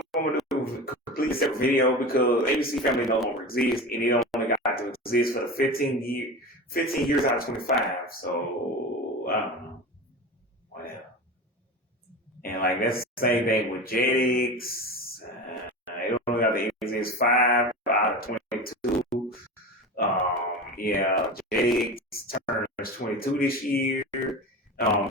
if I'm gonna do a completely separate video because ABC Family no longer exists, and it only got to exist for 15 years out of 25. So I don't know, whatever. And like that's the same thing with Jetix. It only got to exist 5 out of 22. Yeah, Jetix turns 22 this year. Toon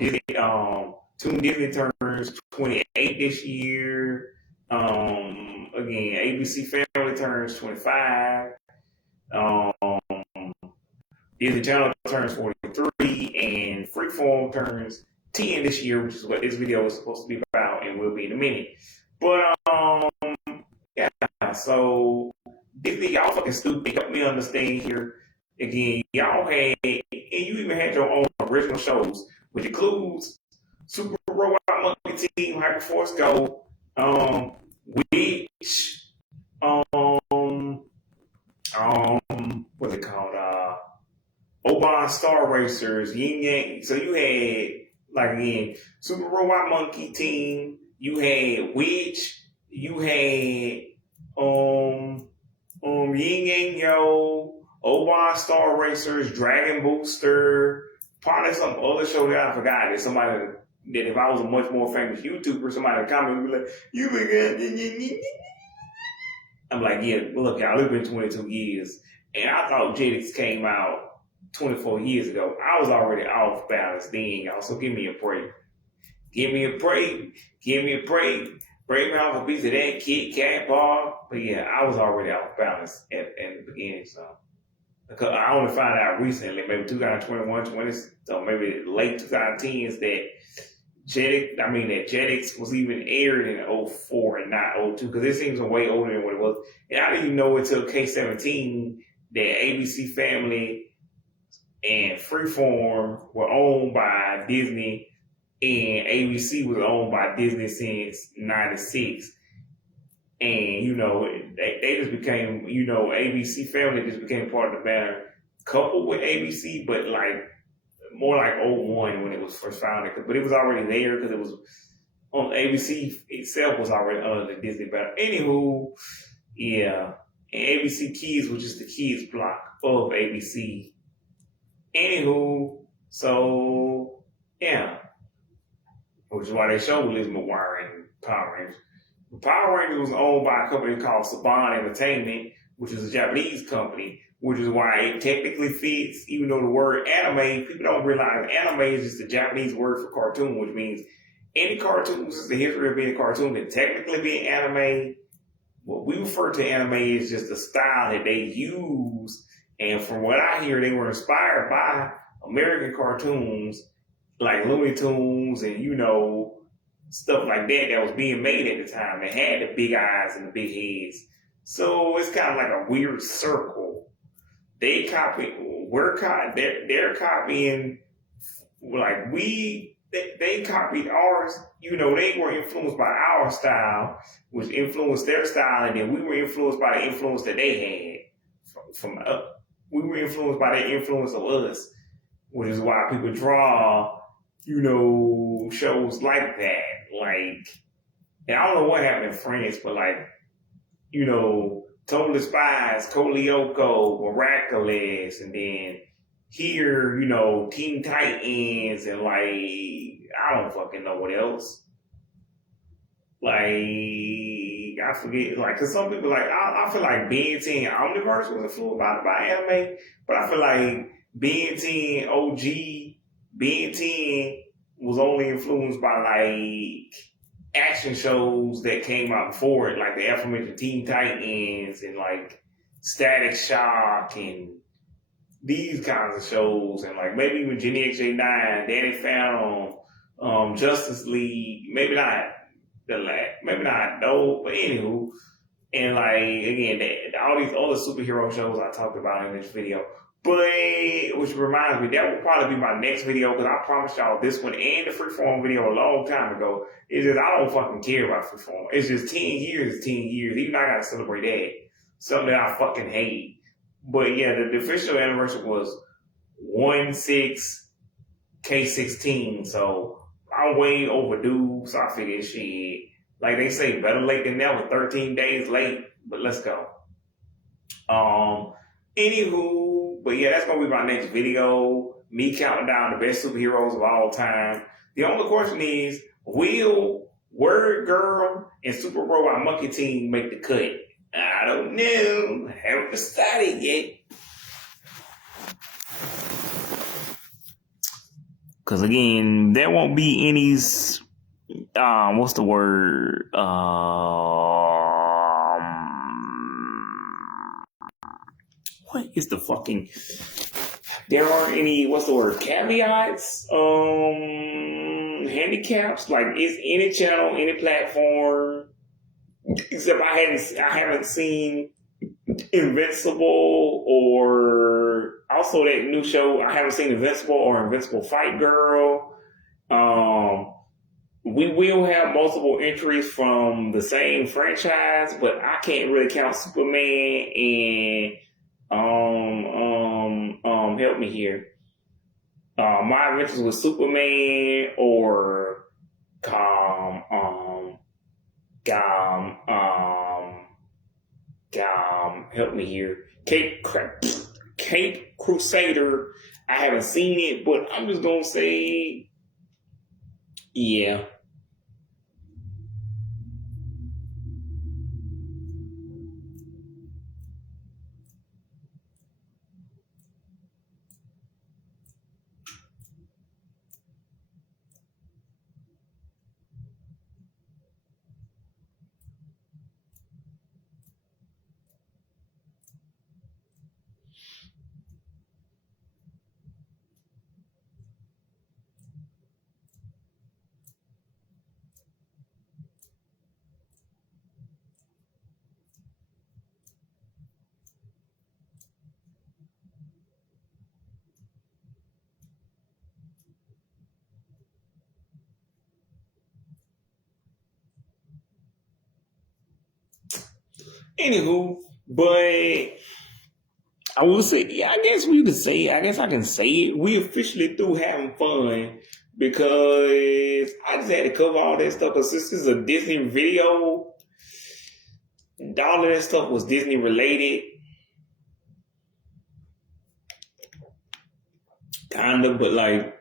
Disney turns 28 this year. Again, ABC Family turns 25. Disney Channel turns 43, and Freeform turns 10 this year, which is what this video is supposed to be about, and will be in a minute. But yeah, so Disney, y'all fucking stupid. Help me understand here. Again, y'all had, and you even had your own original shows, which includes Super Robot Monkey Team, Hyperforce Go, which, what's it called? Oban Star Racers, Yin Yang. So you had, like again, Super Robot Monkey Team, you had Witch, you had, Yin Yang Yo, Oban Star Racers, Dragon Booster, probably some other show that I forgot. That somebody that if I was a much more famous YouTuber, somebody would comment would be like, "You been." I'm like, yeah, look, y'all, it's been 22 years, and I thought Jetix came out 24 years ago. I was already off balance then, y'all. So give me a break. Give me a break. Give me a break. Break me off a piece of that Kit Kat bar. But yeah, I was already off balance at the beginning, so. Because I only found out recently, maybe 2021, 20, so maybe late 2010s that Jetix was even aired in 04 and not 02, because it seems way older than what it was. And I didn't even know until K-17 that ABC Family and Freeform were owned by Disney, and ABC was owned by Disney since '96. And, they just became, ABC Family just became part of the banner, coupled with ABC, but like more like '01 when it was first founded. But it was already there because it was on ABC itself was already under the Disney banner. Anywho, yeah. And ABC Kids was just the kids block of ABC. Anywho, so yeah. Which is why they showed Liz McGuire and Power Rangers. Power Rangers was owned by a company called Saban Entertainment, which is a Japanese company, which is why it technically fits, even though the word anime, people don't realize anime is just a Japanese word for cartoon, which means any cartoon, since the history of being a cartoon, can technically be an anime. What we refer to anime is just the style that they use. And from what I hear, they were inspired by American cartoons like Looney Tunes and, stuff like that was being made at the time that had the big eyes and the big heads. So it's kind of like a weird circle. They're copying, like they copied ours. They were influenced by our style, which influenced their style, and then we were influenced by the influence that they had we were influenced by the influence of us, which is why people draw, shows like that. Like, and I don't know what happened in France, but like, Total Spies, Coleoco, Miraculous, and then here, Teen Titans, and like, I don't fucking know what else. Like, I forget, like, cause some people like, I feel like Ben 10 Omniverse was influenced by anime, but I feel like Ben 10 OG, Ben 10 was only influenced by like action shows that came out before it, like the aforementioned Teen Titans and like Static Shock and these kinds of shows, and like maybe even Jenny XJ9, Danny Phantom, Justice League, maybe not no, but anywho, and like again, all these other superhero shows I talked about in this video. But, which reminds me, that will probably be my next video, because I promised y'all this one and the Freeform video a long time ago. It's just, I don't fucking care about Freeform. It's just 10 years is 10 years. Even I gotta celebrate that. Something that I fucking hate. But yeah, the official anniversary was 1/6/K16. So I'm way overdue. So I figured shit. Like they say, better late than never. 13 days late. But let's go. Anywho, but yeah, that's gonna be my next video. Me counting down the best superheroes of all time. The only question is, will Word Girl and Super Robot Monkey Team make the cut? I don't know. I haven't decided yet. Cause again, there won't be any what's the word? What is the fucking? There aren't any. What's the word? Caveats. Handicaps. Like it's any channel, any platform. Except I haven't seen Invincible or also that new show. I haven't seen Invincible or Invincible Fight Girl. We will have multiple entries from the same franchise, but I can't really count Superman and help me here. My Adventures with Superman or help me here. Cape Crusader. I haven't seen it, but I'm just gonna say, yeah. Anywho, but I will say, yeah, I guess I can say it. We officially through having fun because I just had to cover all that stuff. Because this is a Disney video, all of that stuff was Disney related. Kind of, but like,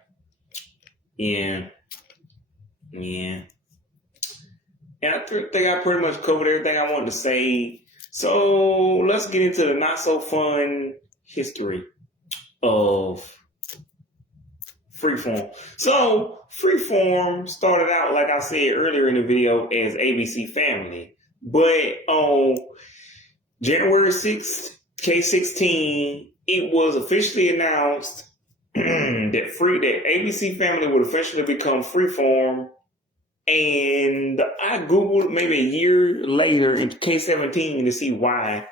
yeah. And I think I pretty much covered everything I wanted to say. So let's get into the not so fun history of Freeform. So Freeform started out, like I said earlier in the video, as ABC Family. But on January 6th, K16, it was officially announced that ABC Family would officially become Freeform. And I Googled maybe a year later in K17 to see why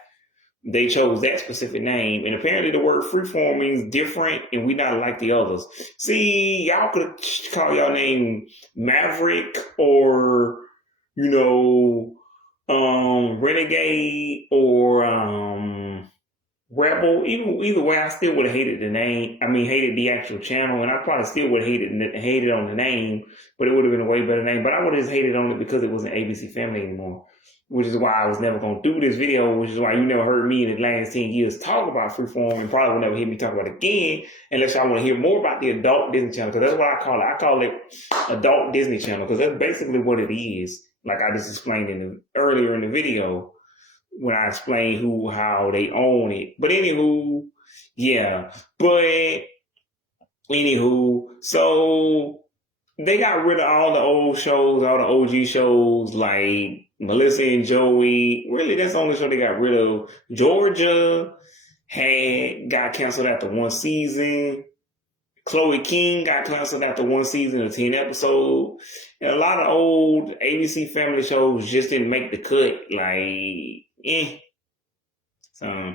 they chose that specific name. And apparently the word Freeform means different and we not like the others. See, y'all could call y'all name Maverick or, Renegade or Rebel. Either way, I still would have hated the name. Hated the actual channel, and I probably still would have hated on the name, but it would have been a way better name. But I would have just hated on it because it wasn't ABC Family anymore, which is why I was never going to do this video, which is why you never heard me in the last 10 years talk about Freeform, and probably will never hear me talk about it again unless y'all want to hear more about the Adult Disney Channel, because that's what I call it. I call it Adult Disney Channel because that's basically what it is, like I just explained earlier in the video when I explained how they own it. But anywho, so they got rid of all the old shows, all the OG shows like Melissa and Joey. Really, that's the only show they got rid of. Georgia got canceled after one season. Chloe King got canceled after one season of 10 episodes. And a lot of old ABC Family shows just didn't make the cut. So,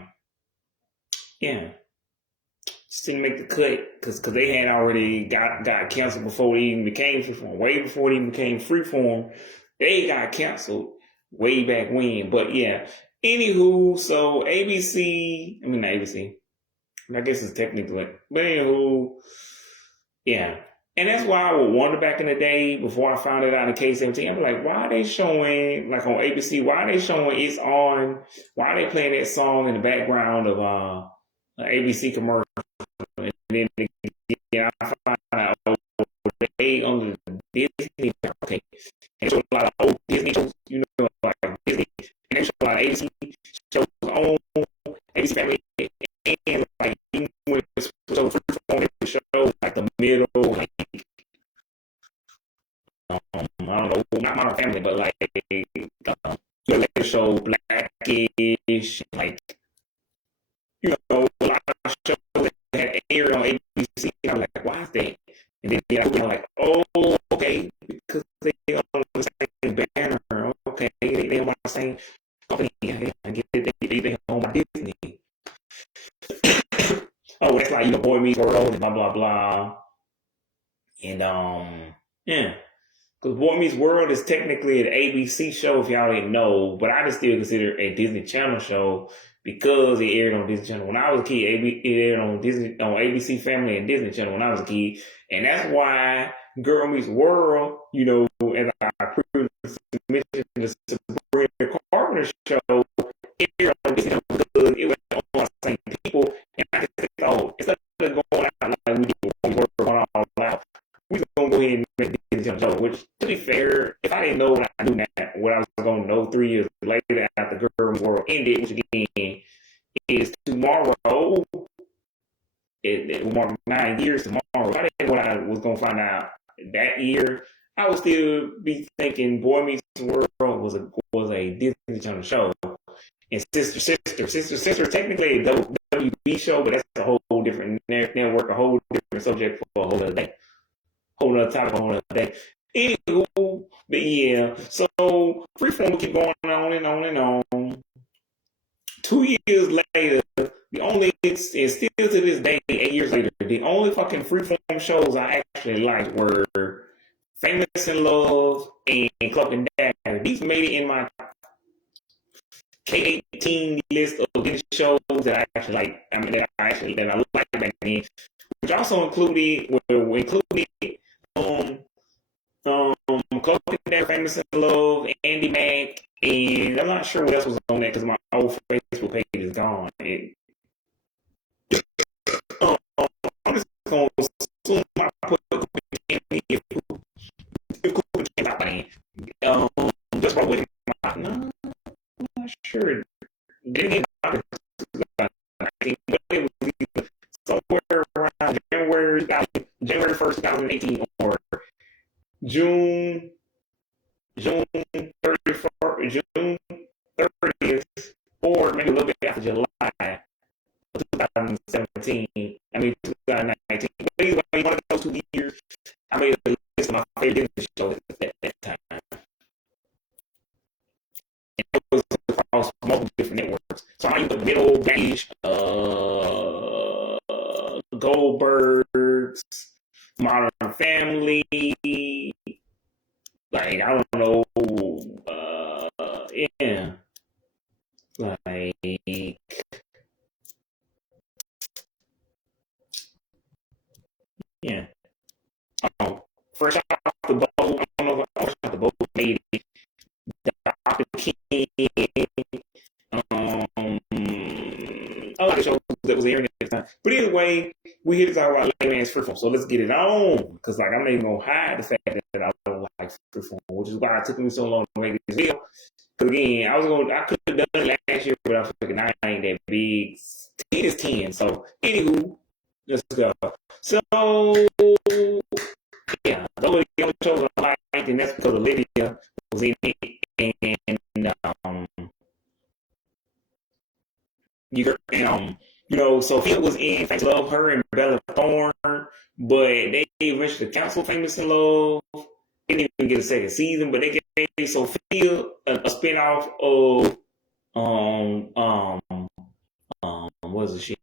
just didn't make the cut because they had already got canceled before they even became Freeform. Way before they even became Freeform, they got canceled way back when. But anywho, so not ABC. I guess it's technically, but anywho, and that's why I would wonder back in the day before I found it out in K17. I'd be like, why are they showing, like on ABC, why are they showing it's on, why are they playing that song in the background of an ABC commercial? And then I find out they on the Disney, okay, and show a lot of old Disney shows, like Disney, and they show a lot of ABC shows on ABC Family, and like even when it's so Freeform, they would show like the middle, like I don't know, not Modern Family, but like they show Blackish, like a lot of shows that had aired on ABC. And I'm like, why is that? And then I'm like, oh, okay, because they on the same banner. Okay, they on the same company. I get it. They own by Disney. Oh, that's like Boy Meets World and blah blah blah. And because Boy Meets World is technically an ABC show, if y'all didn't know, but I just still consider it a Disney Channel show because it aired on Disney Channel when I was a kid. It aired on ABC Family and Disney Channel when I was a kid, and that's why Girl Meets World, as I previously mentioned, the Sabrina Carpenter show aired on Disney Channel because it was on the same people, and I just thought instead of going out like we do Boy Meets World all out, we just gonna go ahead and make Disney Channel show. Which, to be fair, if I didn't know what I do now, what I was gonna know 3 years later after Girl Meets World ended, which again is tomorrow. It will mark 9 years tomorrow. If I didn't know what I was gonna find out that year, I would still be thinking Boy Meets World was a Disney Channel show. And Sister, technically a WB show, but that's a whole different network, a whole different subject for a whole other day. Whole other topic, a whole other day. Anywho, but so Freeform will keep going on and on and on. 2 years later, and still to this day, 8 years later, the only fucking Freeform shows I actually liked were Famous in Love and Cloak and Dagger. These made it in my K18 list of Disney shows that I actually like. I mean, that I like back then, which also included Cloak and Dagger, Famous in Love, Andy Mack, and I'm not sure what else was on that because my old Facebook page is gone. Um, I'm just gonna assume I put Cooper Candy if Cooper came out by then. Just by with my no, I'm not sure. Didn't get out of 2019, but it was either somewhere around January 1st, 2018, or June 31st, June 30th, or maybe a little bit after July 2017. I mean 2019. But anyway, one of those 2 years, I made a list of my favorite Disney shows at that time. And it was across multiple different networks. So I used the middle range, Goldbergs, Modern Family, like I don't know, yeah, like yeah. Fresh off the boat, I don't know if fresh off the boat, maybe Dr. King, a lot of shows that was airing at the time. But either way, we here to talk about Layman's Freeform, so let's get it on. Because like I'm not even gonna hide the fact that I don't like Freeform, which is why it took me so long to make this video. Because again, I could have done it last year, but I was thinking I ain't that big. 10 is 10. So anywho, let's go. So yeah, those are the only shows I liked, and that's because Olivia was in it, and Sophia was in Famous Love, her and Bella Thorne, but they eventually canceled Famous in Love. They didn't even get a second season, but they gave Sophia a spinoff of what's the shit?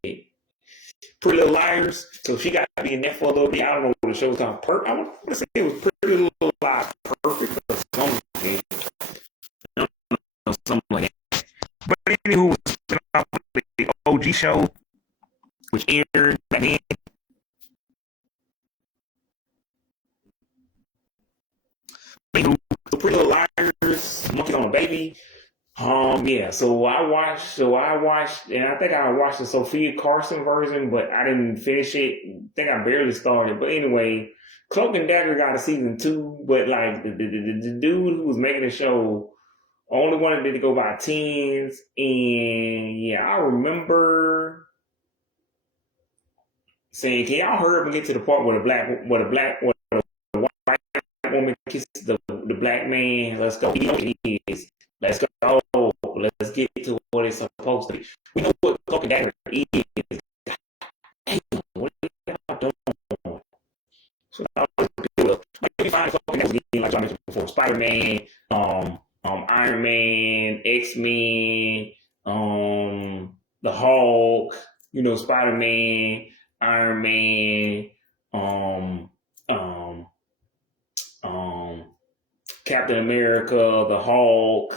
Pretty Little Liars. So she got to be in that for a little bit. I don't know what the show was called. I want to say it was Pretty Little Liars Perfect or something. Something like that. But anywho, the OG show, which aired back then. Anywho, Pretty Little Liars, Monkeys on a Baby. Yeah, so I watched, and I think I watched the Sophia Carson version, but I didn't finish it. I think I barely started. But anyway, Cloak and Dagger got a season 2, but like the dude who was making the show only wanted it to go by 10s, and yeah, I remember saying, "Can y'all hurry up and get to the part where the white woman kisses the black man? Let's go. You know what it is. Let's go. Let's get to what it's supposed to be. We know what Cloak and Dagger is. Damn, what are y'all doing? So I was doing. Maybe find Cloak and Dagger again, like I mentioned before. Spider-Man, Iron Man, X-Men, the Hulk. Spider-Man, Iron Man, Captain America, the Hulk,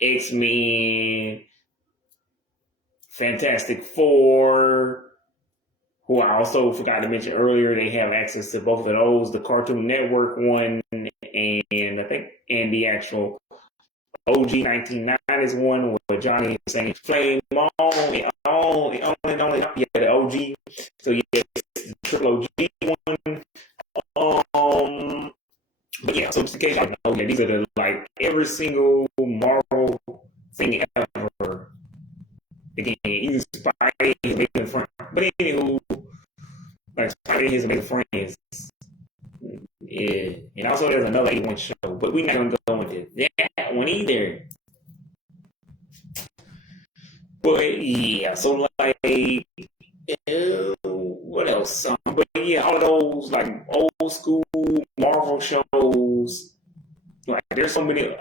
X-Men, Fantastic Four, who I also forgot to mention earlier. They have access to both of those, the Cartoon Network one, and I think, and the actual OG 1990s one where Johnny is saying "Flame on, and only, yeah, the OG." So yeah, the triple OG one. But yeah, so just in case y'all know, yeah, these are the like every single Marvel thing ever. Again, even Spidey is making friends. But anywho, like Spidey is making friends. Yeah, and also there's another 81 show, but we're not gonna go into that one either. But yeah, so like, what else? But yeah, all of those like old school Marvel shows, like there's so many,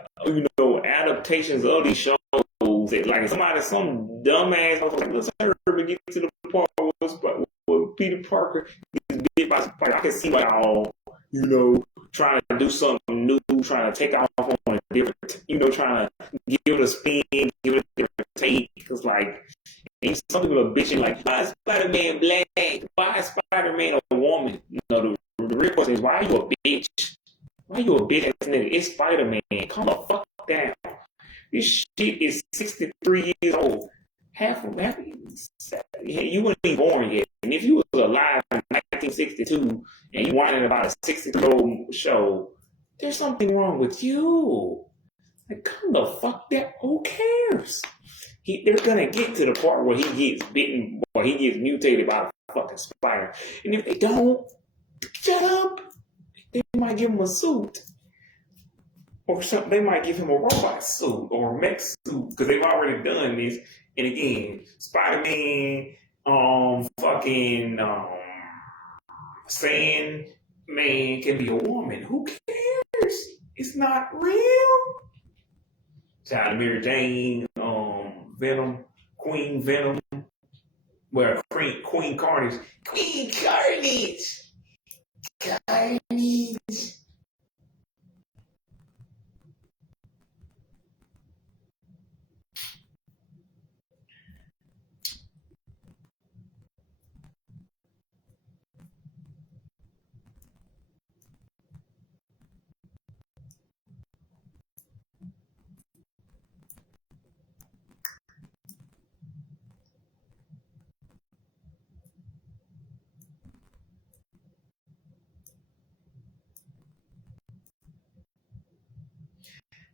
adaptations of these shows that like some dumbass like, let's hurry and get to the part where Peter Parker is bit by Spider. I can see why y'all, trying to do something new, trying to take off on a different, trying to give it a spin, give it a different take. Because, like, some people are bitching, like, why is Spider-Man black? Why is Spider-Man a woman? The real question is, why are you a bitch? Why are you a bitch ass nigga? It's Spider-Man. Calm the fuck down. This shit is 63 years old. You weren't even born yet. And if you was alive in 1962 and you whining about a 63-year-old show, there's something wrong with you. Like, come the fuck down. Who cares? They're gonna get to the part where he gets bitten or he gets mutated by a fucking spider. And if they don't, shut up. They might give him a suit. Or something. They might give him a robot suit or a mech suit because they've already done this. And again, Spider-Man, Sandman can be a woman. Who cares? It's not real. Shout out to Mary Jane, Venom, Queen Venom, Queen Carnage. Queen Carnage! Carnage!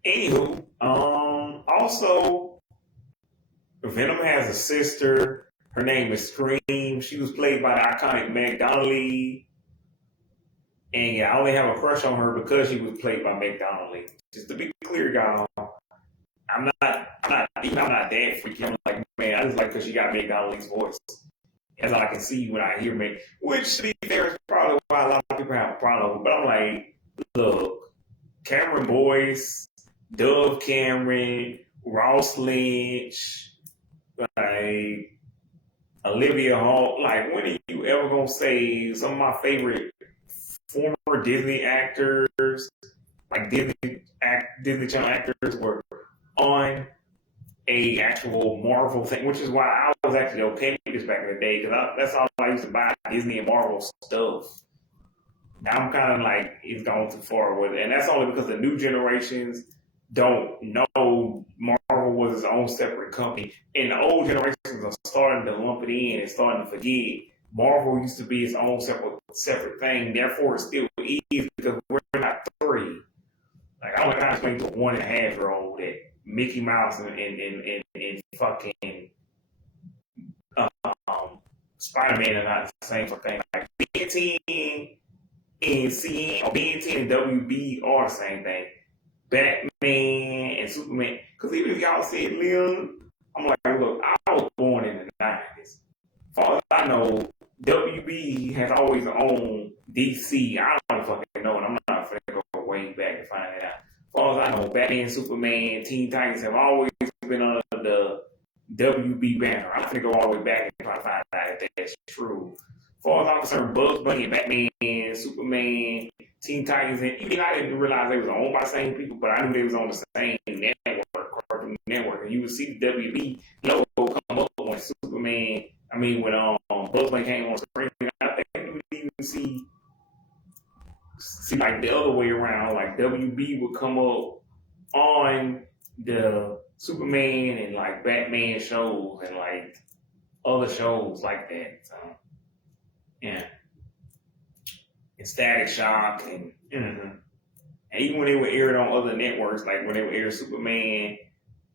Anywho, also, Venom has a sister. Her name is Scream. She was played by the iconic Meg Donnelly. And yeah, I only have a crush on her because she was played by Meg Donnelly. Just to be clear, y'all, I'm not that freaky. I'm like, man, I just like because she got Meg Donnelly's voice. That's all I can see when I hear Meg. Which, to be fair, is probably why a lot of people have a problem with it. But I'm like, look, Cameron Boyce, Dove Cameron, Ross Lynch, like Olivia Hall. Like, when are you ever gonna say some of my favorite former Disney actors, like Disney Channel actors, were on a actual Marvel thing? Which is why I was actually okay with this back in the day because that's all I used to buy, Disney and Marvel stuff. Now I'm kind of like, it's gone too far with it, and that's only because the new generations don't know Marvel was its own separate company, and the old generations are starting to lump it in and starting to forget Marvel used to be its own separate thing. Therefore, it still is because we're not three. Like, I don't kind of explain to a 1.5-year-old that Mickey Mouse and fucking Spider-Man are not the same thing. Like, Ben 10 and CN or Ben 10 and WB are the same thing. Batman and Superman. Because even if y'all said Leon, I'm like, look, I was born in the 90s. As far as I know, WB has always owned DC. I don't fucking know, and I'm not going to go way back to find it out. As far as I know, Batman, Superman, Teen Titans have always been under the WB banner. I'm going to go all the way back and try to find out if that's true. As far as I'm concerned, Bugs Bunny and Batman, Superman, Teen Titans, and even I didn't realize they was owned by the same people, but I knew they was on the same network, Cartoon Network. And you would see the WB logo come up when when Bugs Bunny came on screen. I think you would even see like the other way around, like WB would come up on the Superman and like Batman shows and like other shows like that. So, yeah. And Static Shock and even when they were aired on other networks, like when they would air Superman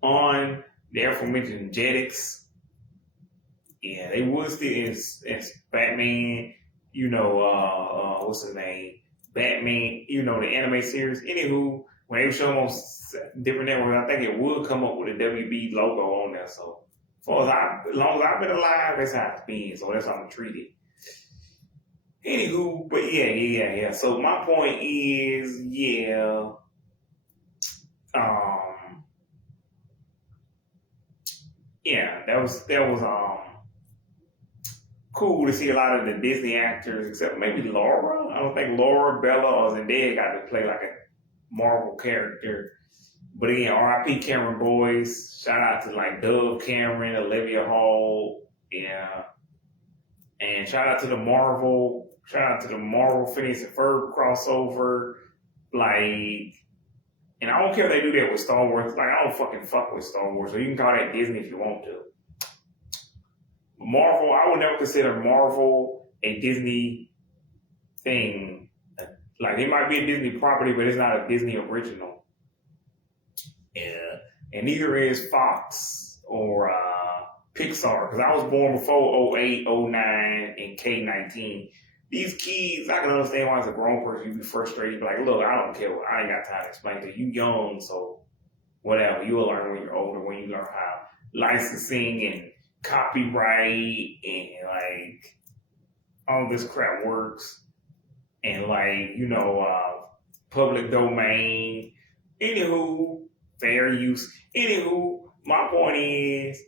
on the aforementioned Jetix, yeah, they would still as Batman, what's his name? Batman, the anime series. Anywho, when they would show them on different networks, I think it would come up with a WB logo on there. So as long as I've been alive, that's how it's been. So that's how I'm treated. Anywho, but yeah. So my point is, that was cool to see a lot of the Disney actors, except maybe Laura. I don't think Laura, Bella, or Zendaya got to play like a Marvel character. But again, R.I.P. Cameron Boyce. Shout out to like Dove Cameron, Olivia Hall, yeah, and shout out to the Marvel. Shout out to the Marvel Phineas and Ferb crossover. Like, and I don't care if they do that with Star Wars. Like, I don't fucking fuck with Star Wars. So you can call that Disney if you want to. Marvel, I would never consider Marvel a Disney thing. Like, it might be a Disney property, but it's not a Disney original. Yeah. And neither is Fox or Pixar, because I was born before 08, 09, and K-19. These kids, I can understand why as a grown person you'd be frustrated. You'd be like, look, I don't care. I ain't got time to explain to you. You young, so whatever. You'll learn when you're older, when you learn how licensing and copyright and like all this crap works. And like, you know, public domain. Anywho, fair use. Anywho, my point is,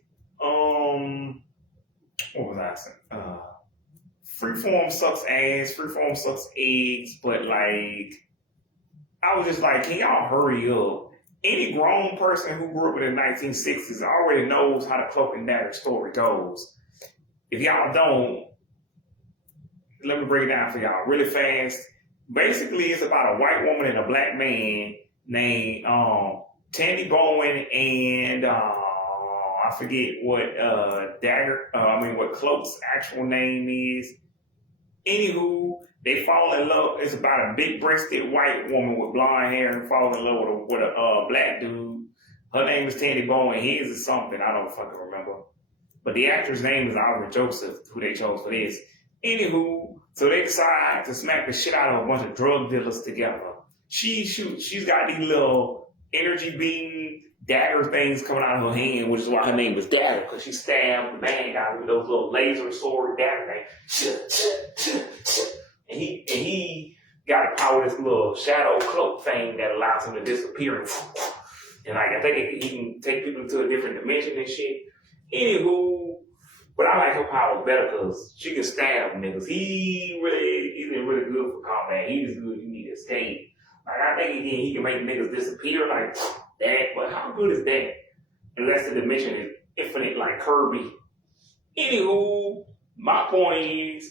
what was I saying? Freeform sucks ass, Freeform sucks eggs, but like, I was just like, can y'all hurry up? Any grown person who grew up in the 1960s already knows how the Cloak and Dagger story goes. If y'all don't, let me break it down for y'all really fast. Basically, it's about a white woman and a black man named Tandy Bowen and I forget what what Cloak's actual name is. Anywho, they fall in love. It's about a big-breasted white woman with blonde hair and falls in love with a black dude. Her name is Tandy Bowen. His is something I don't fucking remember. But the actor's name is Oliver Joseph, who they chose for this. Anywho, so they decide to smack the shit out of a bunch of drug dealers together. She's got these little energy beam dagger things coming out of her hand, which is why her name was Dagger, because she stabbed the bad guy with those little laser sword dagger things. And he got to power this little shadow cloak thing that allows him to disappear. And like I think he can take people to a different dimension and shit. Anywho, but I like her powers better because she can stab niggas. He isn't really good for combat. He is good. You need to escape. Like I think he can make niggas disappear like that. But how good is that? Unless the dimension is infinite like Kirby. Anywho, my point is.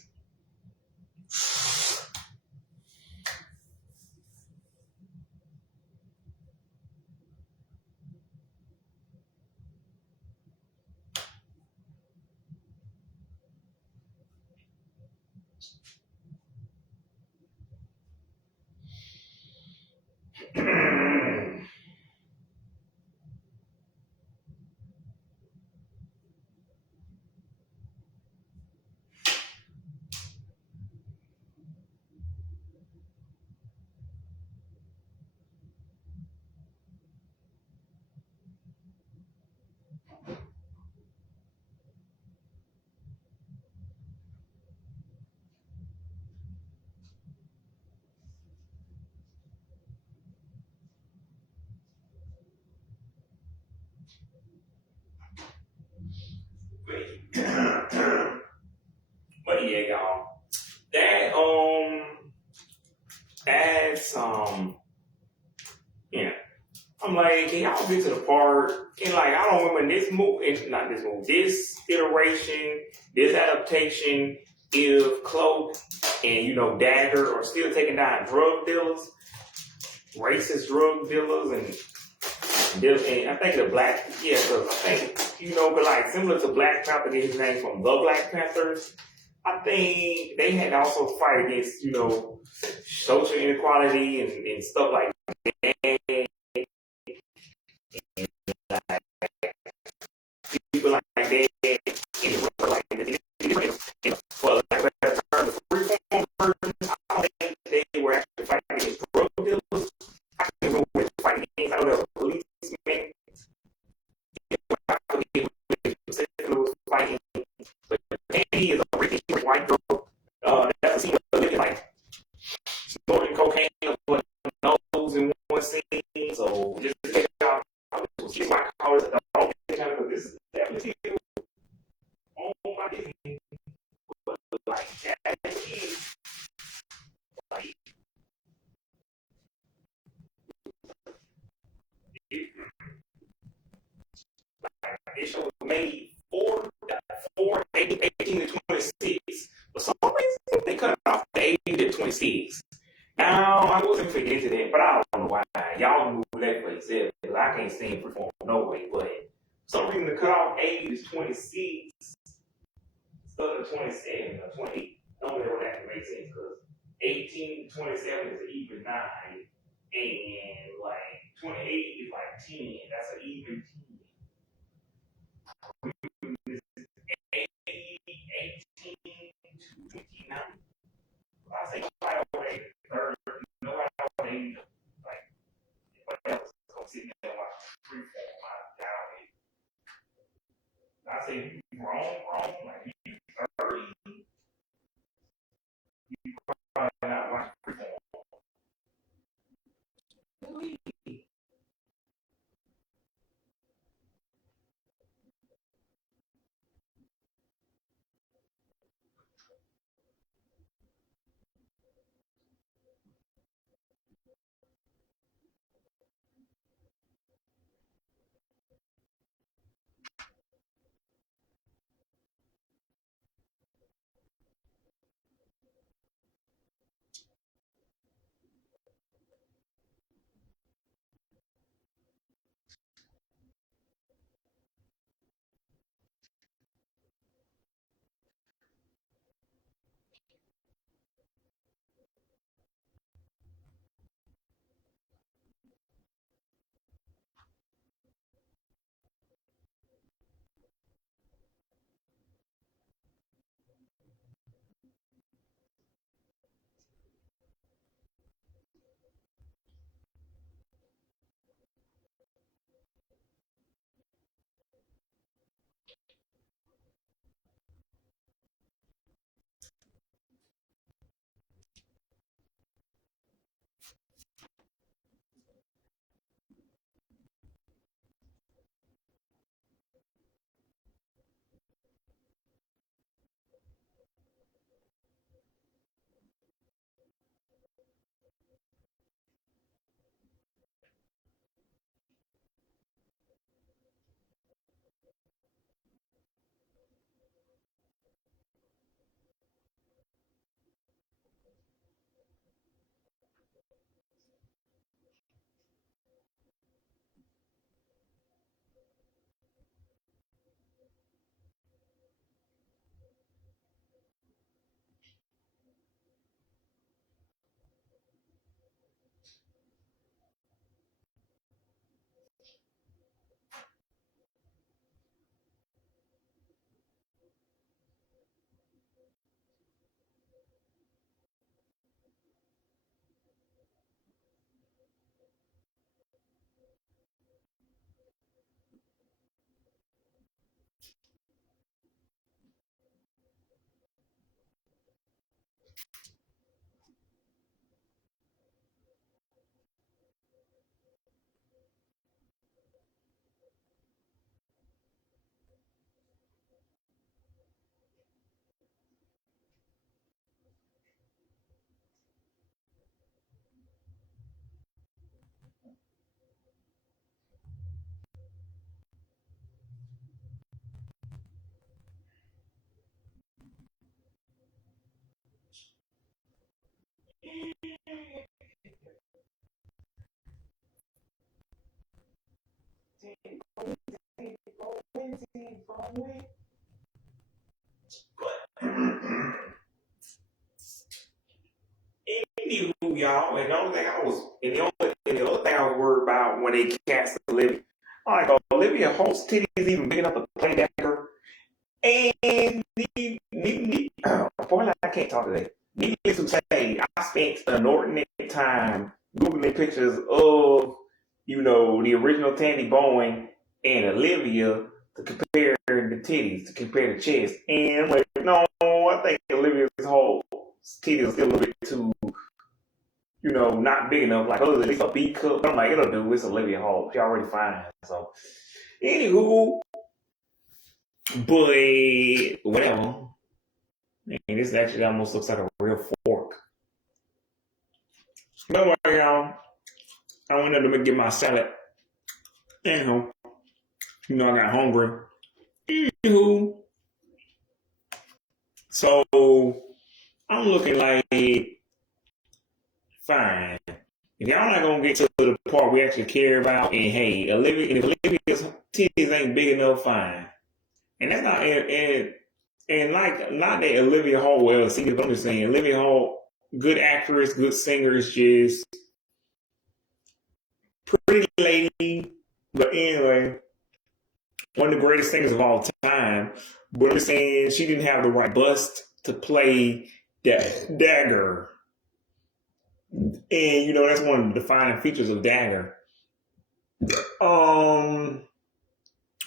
But yeah, y'all. That's yeah. I'm like, can y'all get to the part? And like, I don't remember this iteration, this adaptation, if Cloak and Dagger are still taking down drug dealers, racist drug dealers, and I think the black, yeah, because I think but like similar to Black Panther, get his name from the Black Panthers. I think they had to also fight against, social inequality and stuff like that. People like that, and like for like better term, the reform versions, I don't think they were actually fighting against drug dealers. I can't remember what they were fighting against. I know there was a policeman. I forget what specifically was fighting, but he is a rich white girl. That's a scene where like snorting cocaine up her nose it shows made 18 to 26. For some reason, they cut off the 18 to 26. Now, I wasn't figuring into that, but I don't know why. Y'all move that for yourself, because I can't stand freeform no way. But for some reason, the cutoff age is 26 instead of 27 or 28. Don't know what that makes sense, because 18 to 27 is an even 9, and like 28 is like 10. That's an even 10. This is 18 to 29. I say nobody over the third, nobody over the like what else gonna sit there and watch freeform. I doubt it. I say you grown, like you 30, you probably not watch freeform. Anywho, y'all, and the only thing the other thing I was worried about when they cast Olivia, I'm like, Olivia Holt's titties even big enough to play that girl. And boy, I can't talk today. Needless to say, I spent an inordinate time Googling pictures of, the original Tandy Bowen and Olivia to compare the titties, to compare the chest. And I'm like, no, I think Olivia's whole titties are still a little bit too, not big enough. Like, at least a B cup. I'm like, it'll do. It's Olivia Hall. She already fine. So, anywho, but whatever. And this actually almost looks like a real fork. But anyway, y'all, I went up to get my salad. Anyhow, I got hungry. Anywho, so I'm looking like fine. If y'all not gonna get to the part we actually care about, and hey, if Olivia's titties ain't big enough, fine. And that's not and like not that Olivia Hall well see, but I'm just saying Olivia Hall, good actress, good singer, is just pretty lady. But anyway, one of the greatest singers of all time. But I'm saying she didn't have the right bust to play that Dagger. And you know, that's one of the defining features of Dagger.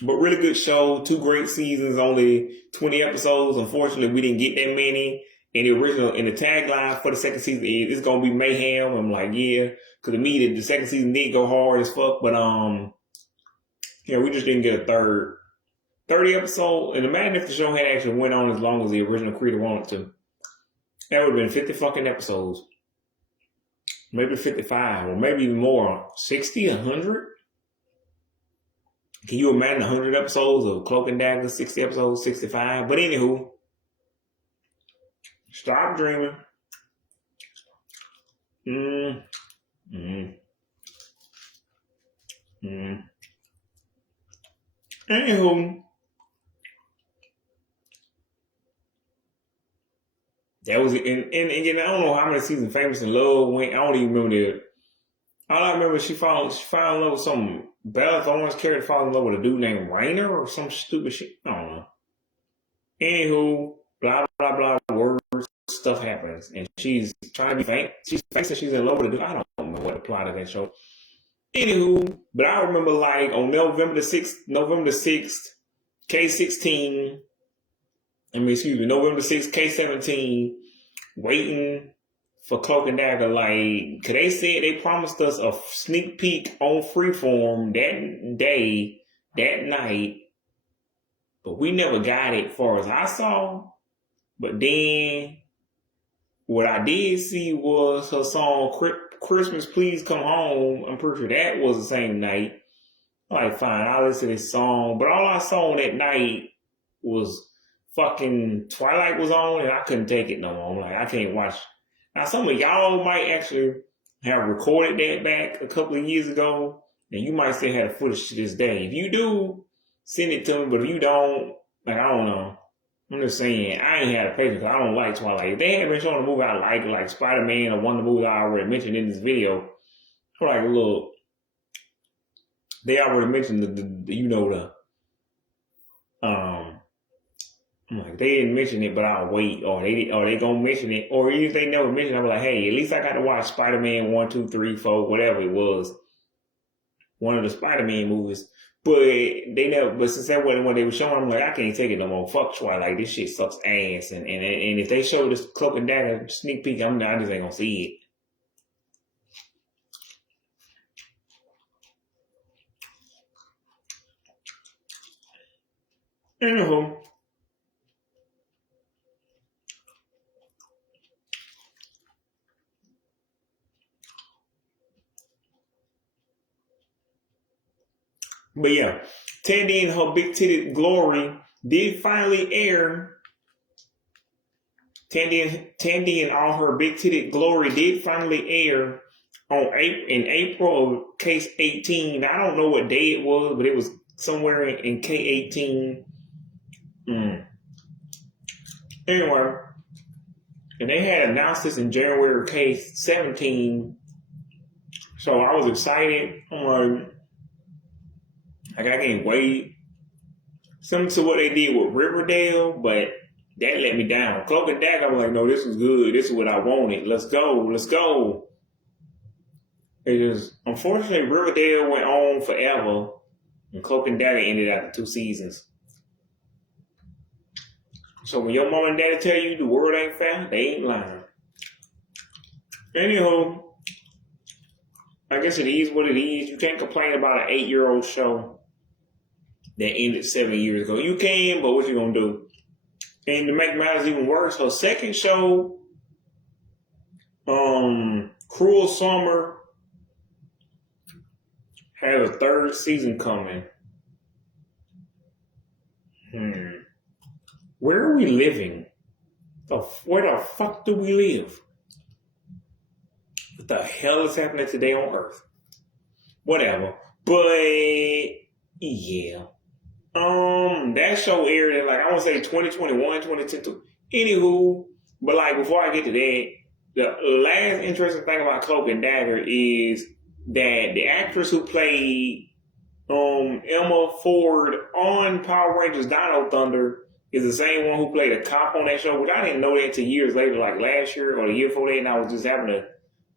But really good show, 2 great seasons, only 20 episodes. Unfortunately, we didn't get that many. And the tagline for the second season is it's gonna be mayhem. I'm like, yeah, because to me the second season did go hard as fuck, but yeah, we just didn't get a 30 episode. And imagine if the show had actually went on as long as the original creator wanted to. That would have been 50 fucking episodes. Maybe 55, or maybe even more. 60, 100? Can you imagine 100 episodes of Cloak and Dagger, 60 episodes, 65? But anywho, stop dreaming. Anywho, that was it. And I don't know how many seasons Famous in Love went. I don't even remember that. All I remember, she fell in love with some Bella Thorne's character, fall in love with a dude named Rainer or some stupid shit. I don't know. Anywho, blah blah blah. Words, stuff happens, and she's trying to be famous. She's thinks that she's in love with a dude. I don't know what the plot of that show. Anywho, but I remember like on November the 6th, K16. November 6th, K17, waiting for Cloak and Dagger. Like, cause they said they promised us a sneak peek on Freeform that day, that night, but we never got it, far as I saw. But then, what I did see was her song "Christmas, Please Come Home." I'm pretty sure that was the same night. I'm like, fine, I'll listen to this song. But all I saw on that night was fucking Twilight was on, and I couldn't take it no more. I'm like, I can't watch. Now, some of y'all might actually have recorded that back a couple of years ago, and you might still have the footage to this day. If you do, send it to me. But if you don't, like, I don't know. I'm just saying, I ain't had a patience. I don't like Twilight. If they hadn't been showing a movie I like Spider-Man or one of the movies I already mentioned in this video, I'm like, look, they already mentioned I'm like, they didn't mention it, but I'll wait. Or they gonna mention it. Or if they never mention it, I'm like, hey, at least I got to watch Spider-Man 1, 2, 3, 4, whatever it was. One of the Spider-Man movies. But they never, but since that wasn't what they were showing, I'm like, I can't take it no more. Fuck Twilight. This shit sucks ass. And if they show this Cloak and Dagger sneak peek, I just ain't gonna see it. Anywho. But yeah, Tandy and her big titted glory did finally air. Tandy and all her big titted glory did finally air in April of Case 18. I don't know what day it was, but it was somewhere in K18. Anyway, and they had announced this in January of Case 17. So I was excited. I'm like, I can't wait. Similar to what they did with Riverdale, but that let me down. Cloak and Dagger, I was like, no, this was good. This is what I wanted. Let's go. It just, unfortunately, Riverdale went on forever, and Cloak and Dagger ended after 2 seasons. So when your mom and daddy tell you the world ain't fair, they ain't lying. Anyhow, I guess it is what it is. You can't complain about an 8-year-old show that ended 7 years ago. You can, but what you gonna do? And to make matters even worse, her second show, Cruel Summer, has a 3rd season coming. Where are we living? Where the fuck do we live? What the hell is happening today on Earth? Whatever. But yeah. That show aired in like I want to say 2021, 2022. Anywho, but like before I get to that, the last interesting thing about Cloak and Dagger is that the actress who played Emma Ford on Power Rangers Dino Thunder is the same one who played a cop on that show, which I didn't know that until years later, like last year or the year before that, and I was just having to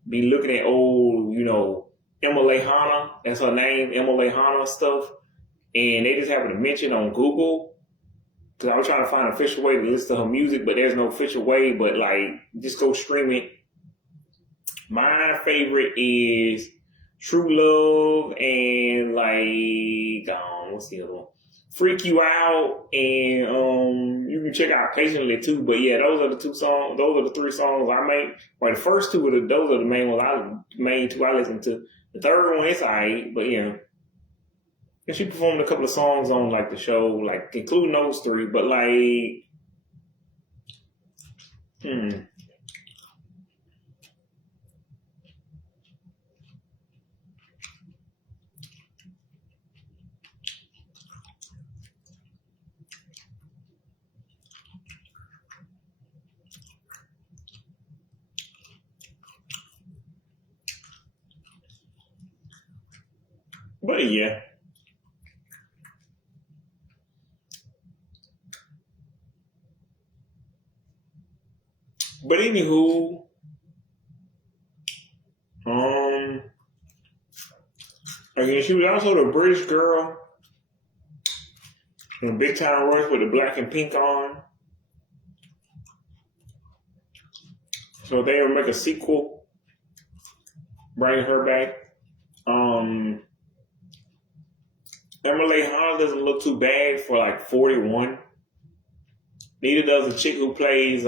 be looking at old, Emma Lehana, that's her name, Emma Lehana stuff, and they just happened to mention on Google, because I was trying to find an official way to listen to her music, but there's no official way, but like, just go stream it. My favorite is True Love and like, what's the other one? Freak You Out, and you can check out Patiently too. But yeah, those are the two songs. Those are the three songs I made. Well, the first two those are the main ones. Main two I listened to. The third one is alright, but yeah. And she performed a couple of songs on like the show, like including those three. But like, but yeah. But anywho, again, she was also the British girl in Big Time Rush with the black and pink on. So they will make a sequel, bring her back. Emily Hunt doesn't look too bad for like 41. Neither does the chick who played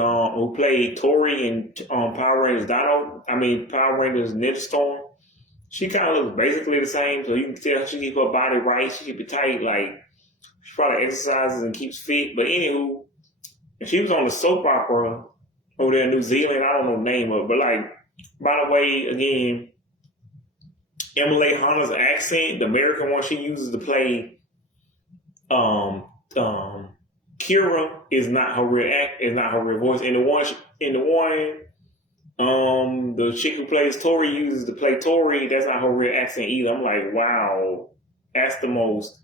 Tori in Power Rangers Power Rangers Ninja Storm. She kind of looks basically the same, so you can tell she keep her body right, she keep it tight, like she probably exercises and keeps fit. But anywho, and she was on the soap opera over there in New Zealand. I don't know the name of it, but like, by the way, again, Emily Hunter's accent, the American one she uses to play Kira is not her real voice. And the chick who plays Tori uses to play Tori, that's not her real accent either. I'm like, wow, that's the most.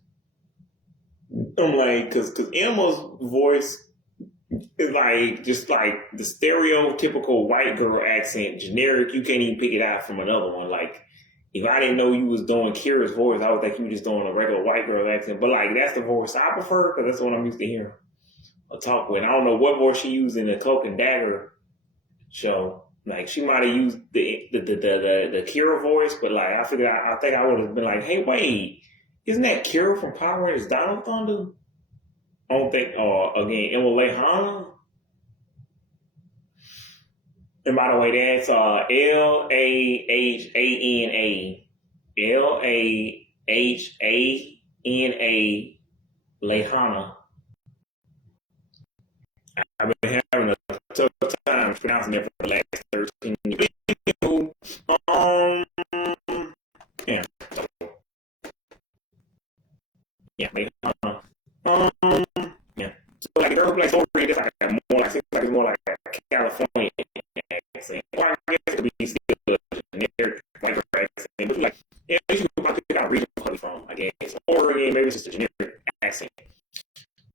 I'm like, because Emma's voice is like just like the stereotypical white girl accent, generic. You can't even pick it out from another one. Like, if I didn't know you was doing Kira's voice, I would think you were just doing a regular white girl accent. But like, that's the voice I prefer because that's what I'm used to hearing her talk with. I don't know what voice she used in the Cloak and Dagger show. Like, she might have used the Kira voice, but like, I think I would have been like, hey, wait, isn't that Kira from Power Rangers Dino Thunder? I don't think, again, Emma Lehana. And by the way, that's Lahana. Lahana. Lehana. I've been having a tough time pronouncing it for the last 13 years. Yeah. Yeah, Lehana. Yeah. So like the girl who plays Tori, it's like it's more like a California accent. Or I guess it could be still a generic white girl accent. But like, yeah, you can probably pick out region where from, I guess. Or again, maybe it's just a generic accent.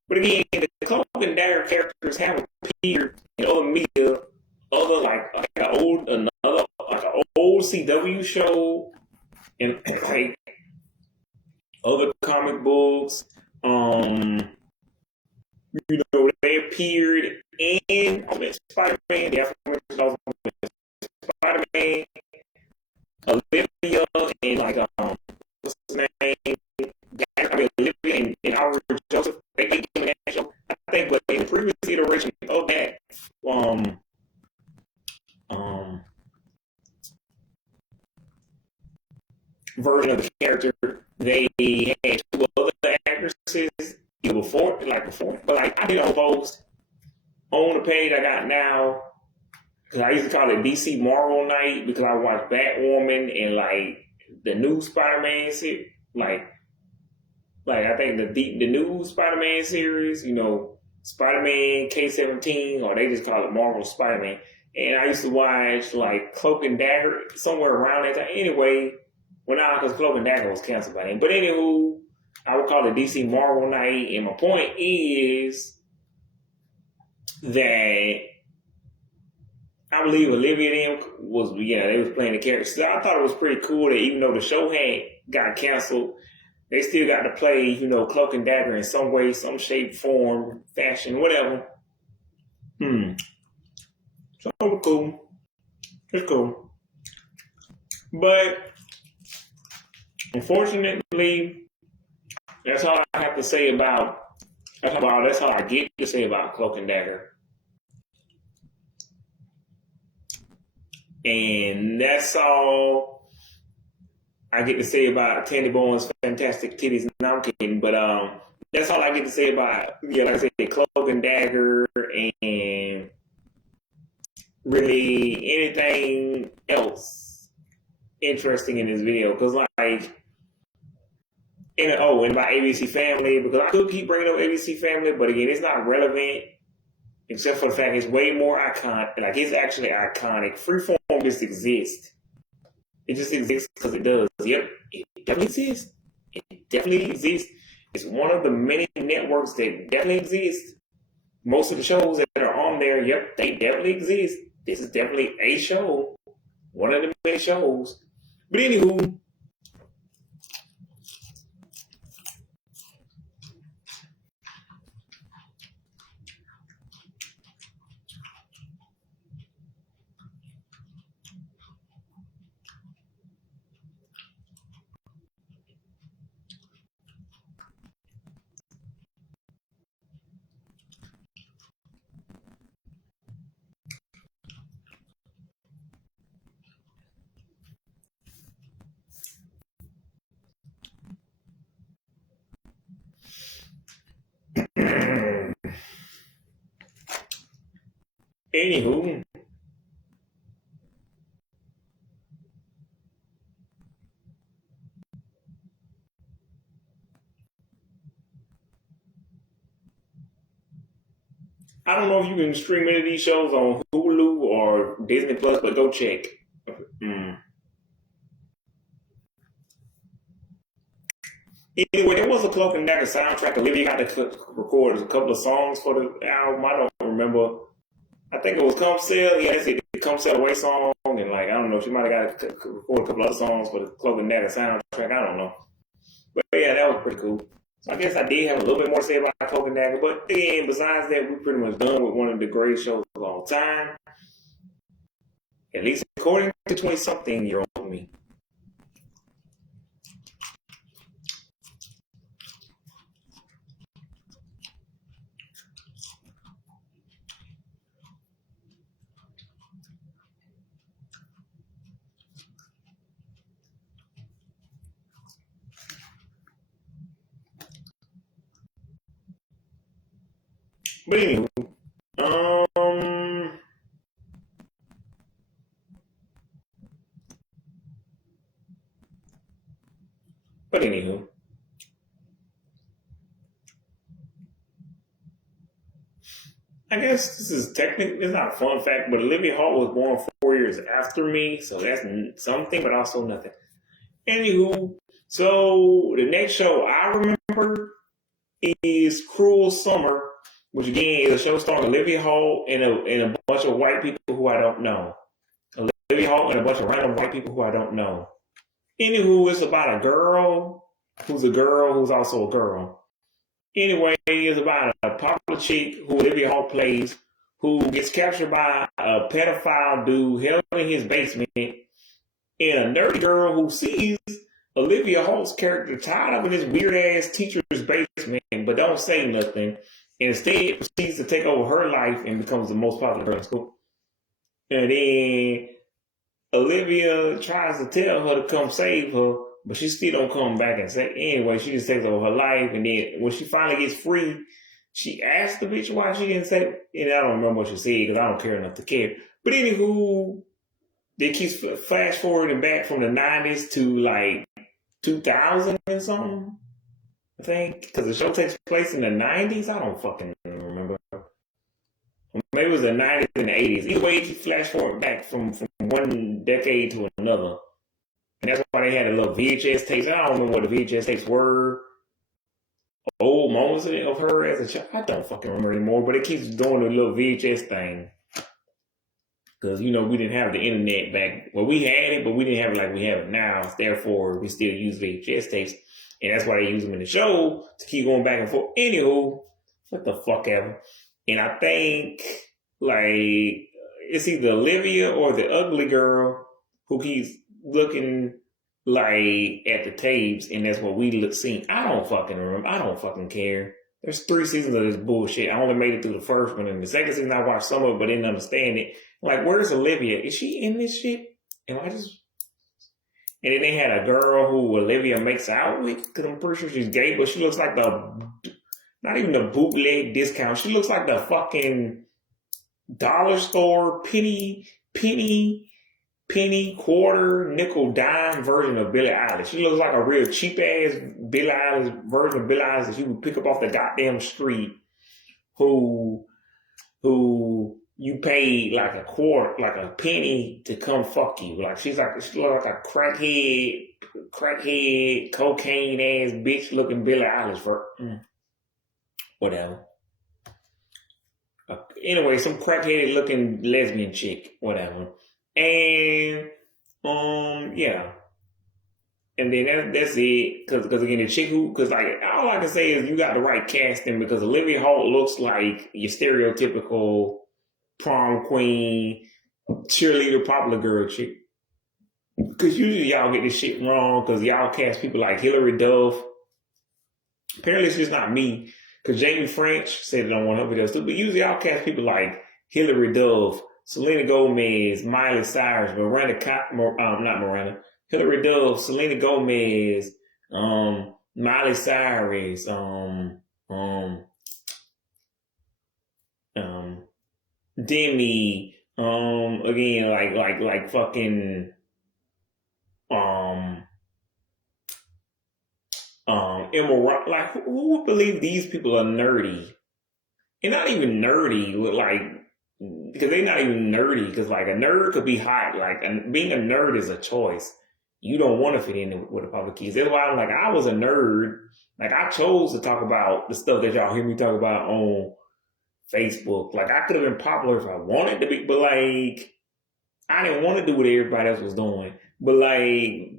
But again, the Cloak and Dagger characters have appeared in other media, like an old CW show, and like other comic books. They appeared in Spider-Man, the Spider-Man, Olivia, and like what's his name? Olivia and Howard Joseph. They came in that show, I think, but in the previous iteration of that version of the character, they had two other actresses before and forth. But like I did a post on the page I got now, because I used to call it DC Marvel Night because I watched Batwoman and like the new Spider-Man series, like I think the new Spider-Man series, you know, Spider-Man K-17, or they just call it Marvel Spider-Man. And I used to watch like Cloak and Dagger somewhere around that time. Anyway, because Cloak and Dagger was canceled by then. But anywho, I would call it DC Marvel Night. And my point is that I believe Olivia and them they was playing the characters. So I thought it was pretty cool that even though the show had got canceled, they still got to play, you know, Cloak and Dagger in some way, some shape, form, fashion, whatever. So it's cool. It's cool. But unfortunately, that's all I have to say about. That's all I get to say about Cloak and Dagger. And that's all I get to say about Candy Bone's Fantastic Titties. No, I'm kidding, but that's all I get to say about, like I said, Cloak and Dagger, and really anything else interesting in this video. Because and about ABC Family, because I could keep bringing up ABC Family, but again, it's not relevant. Except for the fact it's way more iconic. Like, it's actually iconic. Freeform just exists. It just exists because it does. Yep, it definitely exists. It definitely exists. It's one of the many networks that definitely exist. Most of the shows that are on there, yep, they definitely exist. This is definitely a show. One of the many shows. But anywho, anywho, I don't know if you can stream any of these shows on Hulu or Disney Plus, but go check. Anyway, there was a Cloak and Dagger soundtrack. Olivia got to record a couple of songs for the album. I don't remember. I think it was Come Sail. Yeah, that's it. The Come Sail Away song. And like, I don't know, she might have got to record a couple other songs for the Cloak and Dagger soundtrack. I don't know. But yeah, that was pretty cool. So I guess I did have a little bit more to say about Cloak and Dagger. But again, besides that, we're pretty much done with one of the greatest shows of all time. At least according to 20-something-year-old me. But anyway, I guess this is technically, it's not a fun fact, but Olivia Hall was born 4 years after me, so that's something, but also nothing. Anywho, so the next show I remember is Cruel Summer, which again is a show starring Olivia Hall and a bunch of white people who I don't know. Olivia Hall and a bunch of random white people who I don't know. Anywho, it's about a girl who's also a girl. Anyway, it's about a popular chick who Olivia Hall plays, who gets captured by a pedophile dude held in his basement, and a nerdy girl who sees Olivia Holt's character tied up in this weird ass teacher's basement, but don't say nothing, and instead proceeds to take over her life and becomes the most popular girl in school. And then Olivia tries to tell her to come save her, but she still don't come back and say. Anyway, she just takes over her life, and then when she finally gets free, she asked the bitch why she didn't say, and I don't remember what she said because I don't care enough to care. But anywho, they keep flash forwarding back from the 90s to like 2000 and something, I think, because the show takes place in the 90s. I don't fucking remember. Maybe it was the 90s and the 80s. Either way, it keeps flash forward back from one decade to another. And that's why they had a little VHS tapes. I don't remember what the VHS tapes were. Old moments of her as a child. I don't fucking remember anymore, but it keeps doing the little VHS thing. Because, we didn't have the internet back. Well, we had it, but we didn't have it like we have it now. Therefore, we still use VHS tapes. And that's why they use them in the show to keep going back and forth. Anywho, what the fuck ever. And I think, like, it's either Olivia or the ugly girl who keeps looking like at the tapes, and that's what we seen. I don't fucking remember. I don't fucking care. There's 3 seasons of this bullshit. I only made it through the first one, and the second season I watched some of it but didn't understand it. Like, where's Olivia? Is she in this shit? And then they had a girl who Olivia makes out with, because I'm pretty sure she's gay, but she looks like not even the bootleg discount. She looks like the fucking dollar store penny, quarter, nickel, dime version of Billie Eilish. She looks like a real cheap ass Billie Eilish version of Billie Eilish that you would pick up off the goddamn street. Who you paid like a quarter, like a penny to come fuck you. Like she looks like a crackhead, cocaine ass bitch looking Billie Eilish for whatever. Anyway, some crackhead looking lesbian chick, whatever. And yeah. And then that's it. Cause again, the chick because like all I can say is you got the right casting, because Olivia Holt looks like your stereotypical prom queen, cheerleader, popular girl chick. Because usually y'all get this shit wrong because y'all cast people like Hilary Duff. Apparently it's just not me, because Jamie French said it on one of her videos too. But usually y'all cast people like Hilary Duff, Selena Gomez, Miley Cyrus, Hilary Duff, Selena Gomez, Miley Cyrus, Demi, again, like fucking, Emma, like who would believe these people are nerdy? And not even nerdy, because they're not even nerdy, because like a nerd could be hot, and being a nerd is a choice. You don't want to fit in with the public kids. That's why I'm like, I was a nerd. Like I chose to talk about the stuff that y'all hear me talk about on Facebook. Like I could have been popular if I wanted to be, but like I didn't want to do what everybody else was doing. But like,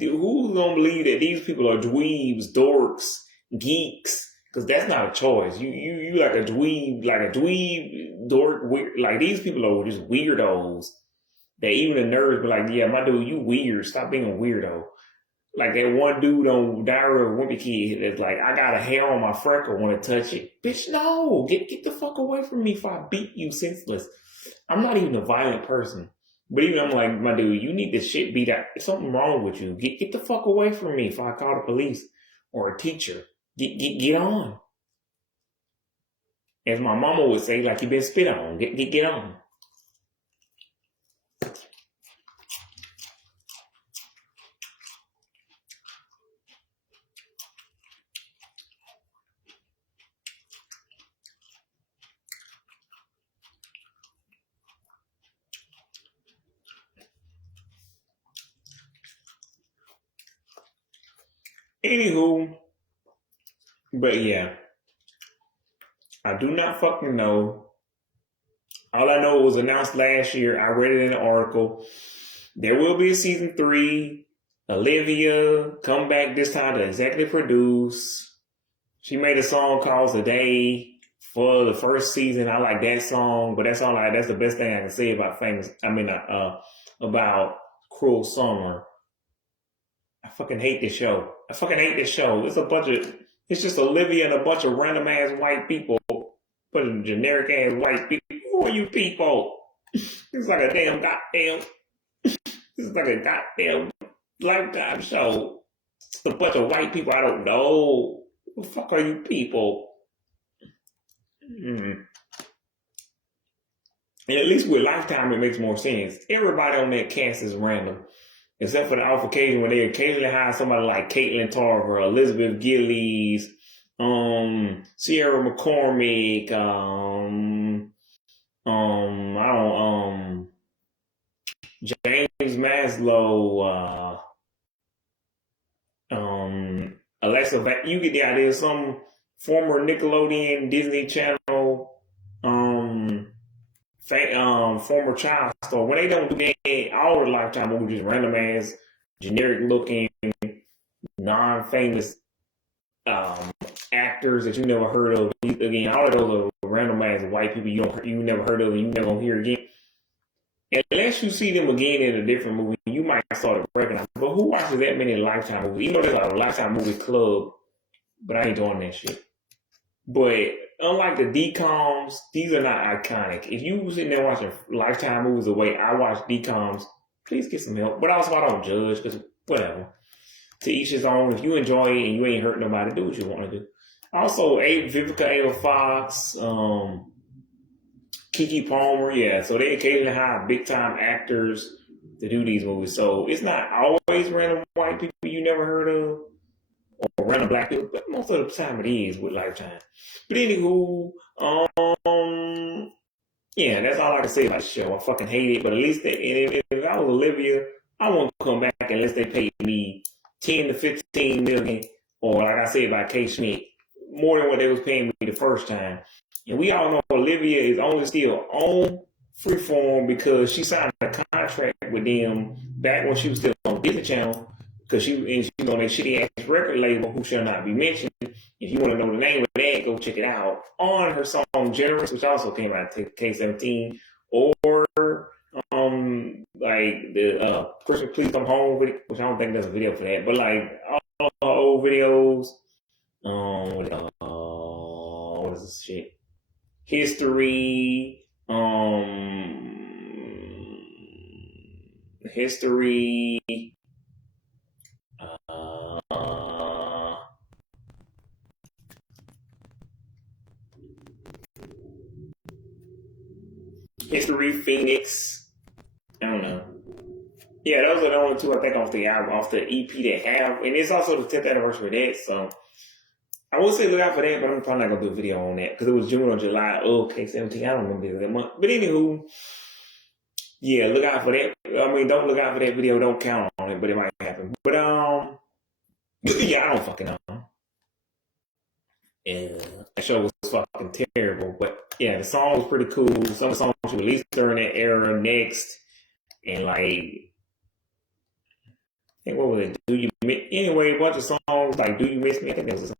who's gonna believe that these people are dweebs, dorks, geeks? Because that's not a choice. You like a dweeb, dork, weird. Like these people are just weirdos. That even the nerds be like, yeah, my dude, you weird. Stop being a weirdo. Like that one dude on Diary of a Wimpy Kid that's like, I got a hair on my freckle, want to touch it. Bitch, no. Get the fuck away from me before I beat you senseless. I'm not even a violent person. But even I'm like, my dude, you need this shit beat out. There's something wrong with you. Get the fuck away from me if I call the police or a teacher. Get on. As my mama would say, like you been spit on. Get on. Anywho, but yeah, I do not fucking know. All I know, it was announced last year. I read it in an article. There will be a season 3. Olivia come back this time to executive produce. She made a song called "Today" for the first season. I like that song, but that's the best thing I can say about about Cruel Summer. I fucking hate this show. It's just Olivia and a bunch of random ass white people. But generic ass white people. Who are you people? It's like a goddamn Lifetime show. It's a bunch of white people I don't know. Who the fuck are you people? Mm. And at least with Lifetime, it makes more sense. Everybody on that cast is random, except for the off occasion when they occasionally hire somebody like Caitlin Tarver, Elizabeth Gillies, Sierra McCormick, I don't, James Maslow, Alexa, you get the idea. Some former Nickelodeon, Disney Channel, former child star. When they don't do that, all the Lifetime movies, random ass, generic looking, non-famous actors that you never heard of. Again, all of those are random ass white people you never heard of and you never gonna hear again. Unless you see them again in a different movie, you might start to recognize. But who watches that many Lifetime movies? Even though there's like a Lifetime movie club, but I ain't doing that shit. But unlike the DComs, these are not iconic. If you sitting there watching Lifetime movies the way I watch DComs, please get some help. But also, I don't judge because whatever. To each his own. If you enjoy it and you ain't hurt nobody, do what you want to do. Also, Vivica A. Fox, Kiki Palmer, yeah. So they occasionally hire big time actors to do these movies. So it's not always random white people you never heard of or random black people, but most of the time it is with Lifetime. But anywho, yeah, that's all I can say about the show. I fucking hate it, but at least if I was Olivia, I won't come back unless they pay me 10 to 15 million, or like I said by K. Schmidt, more than what they was paying me the first time. And we all know Olivia is only still on Freeform because she signed a contract with them back when she was still on Disney Channel, because she was on that shitty ass record label who shall not be mentioned. If you want to know the name of that, go check it out on her song Generous, which also came out to K-17, or like the Christmas Please Come Home video, which I don't think there's a video for that, but like all her old videos, what is this shit? History, History, History, Phoenix. I don't know. Yeah, those are the only two I think off the album, off the EP they have, and it's also the 10th anniversary of that. So I will say look out for that, but I'm probably not gonna do a video on that because it was June or July. Oh, K-17. I don't remember that month. But anywho, yeah, look out for that. I mean, don't look out for that video. Don't count on it, but it might happen. But yeah, I don't fucking know. Yeah, that show was fucking terrible. But yeah, the song was pretty cool. Some of the songs released during that era, Next, and like, what was it? Do You Miss? Anyway, a bunch of songs like Do You Miss Me? I think there was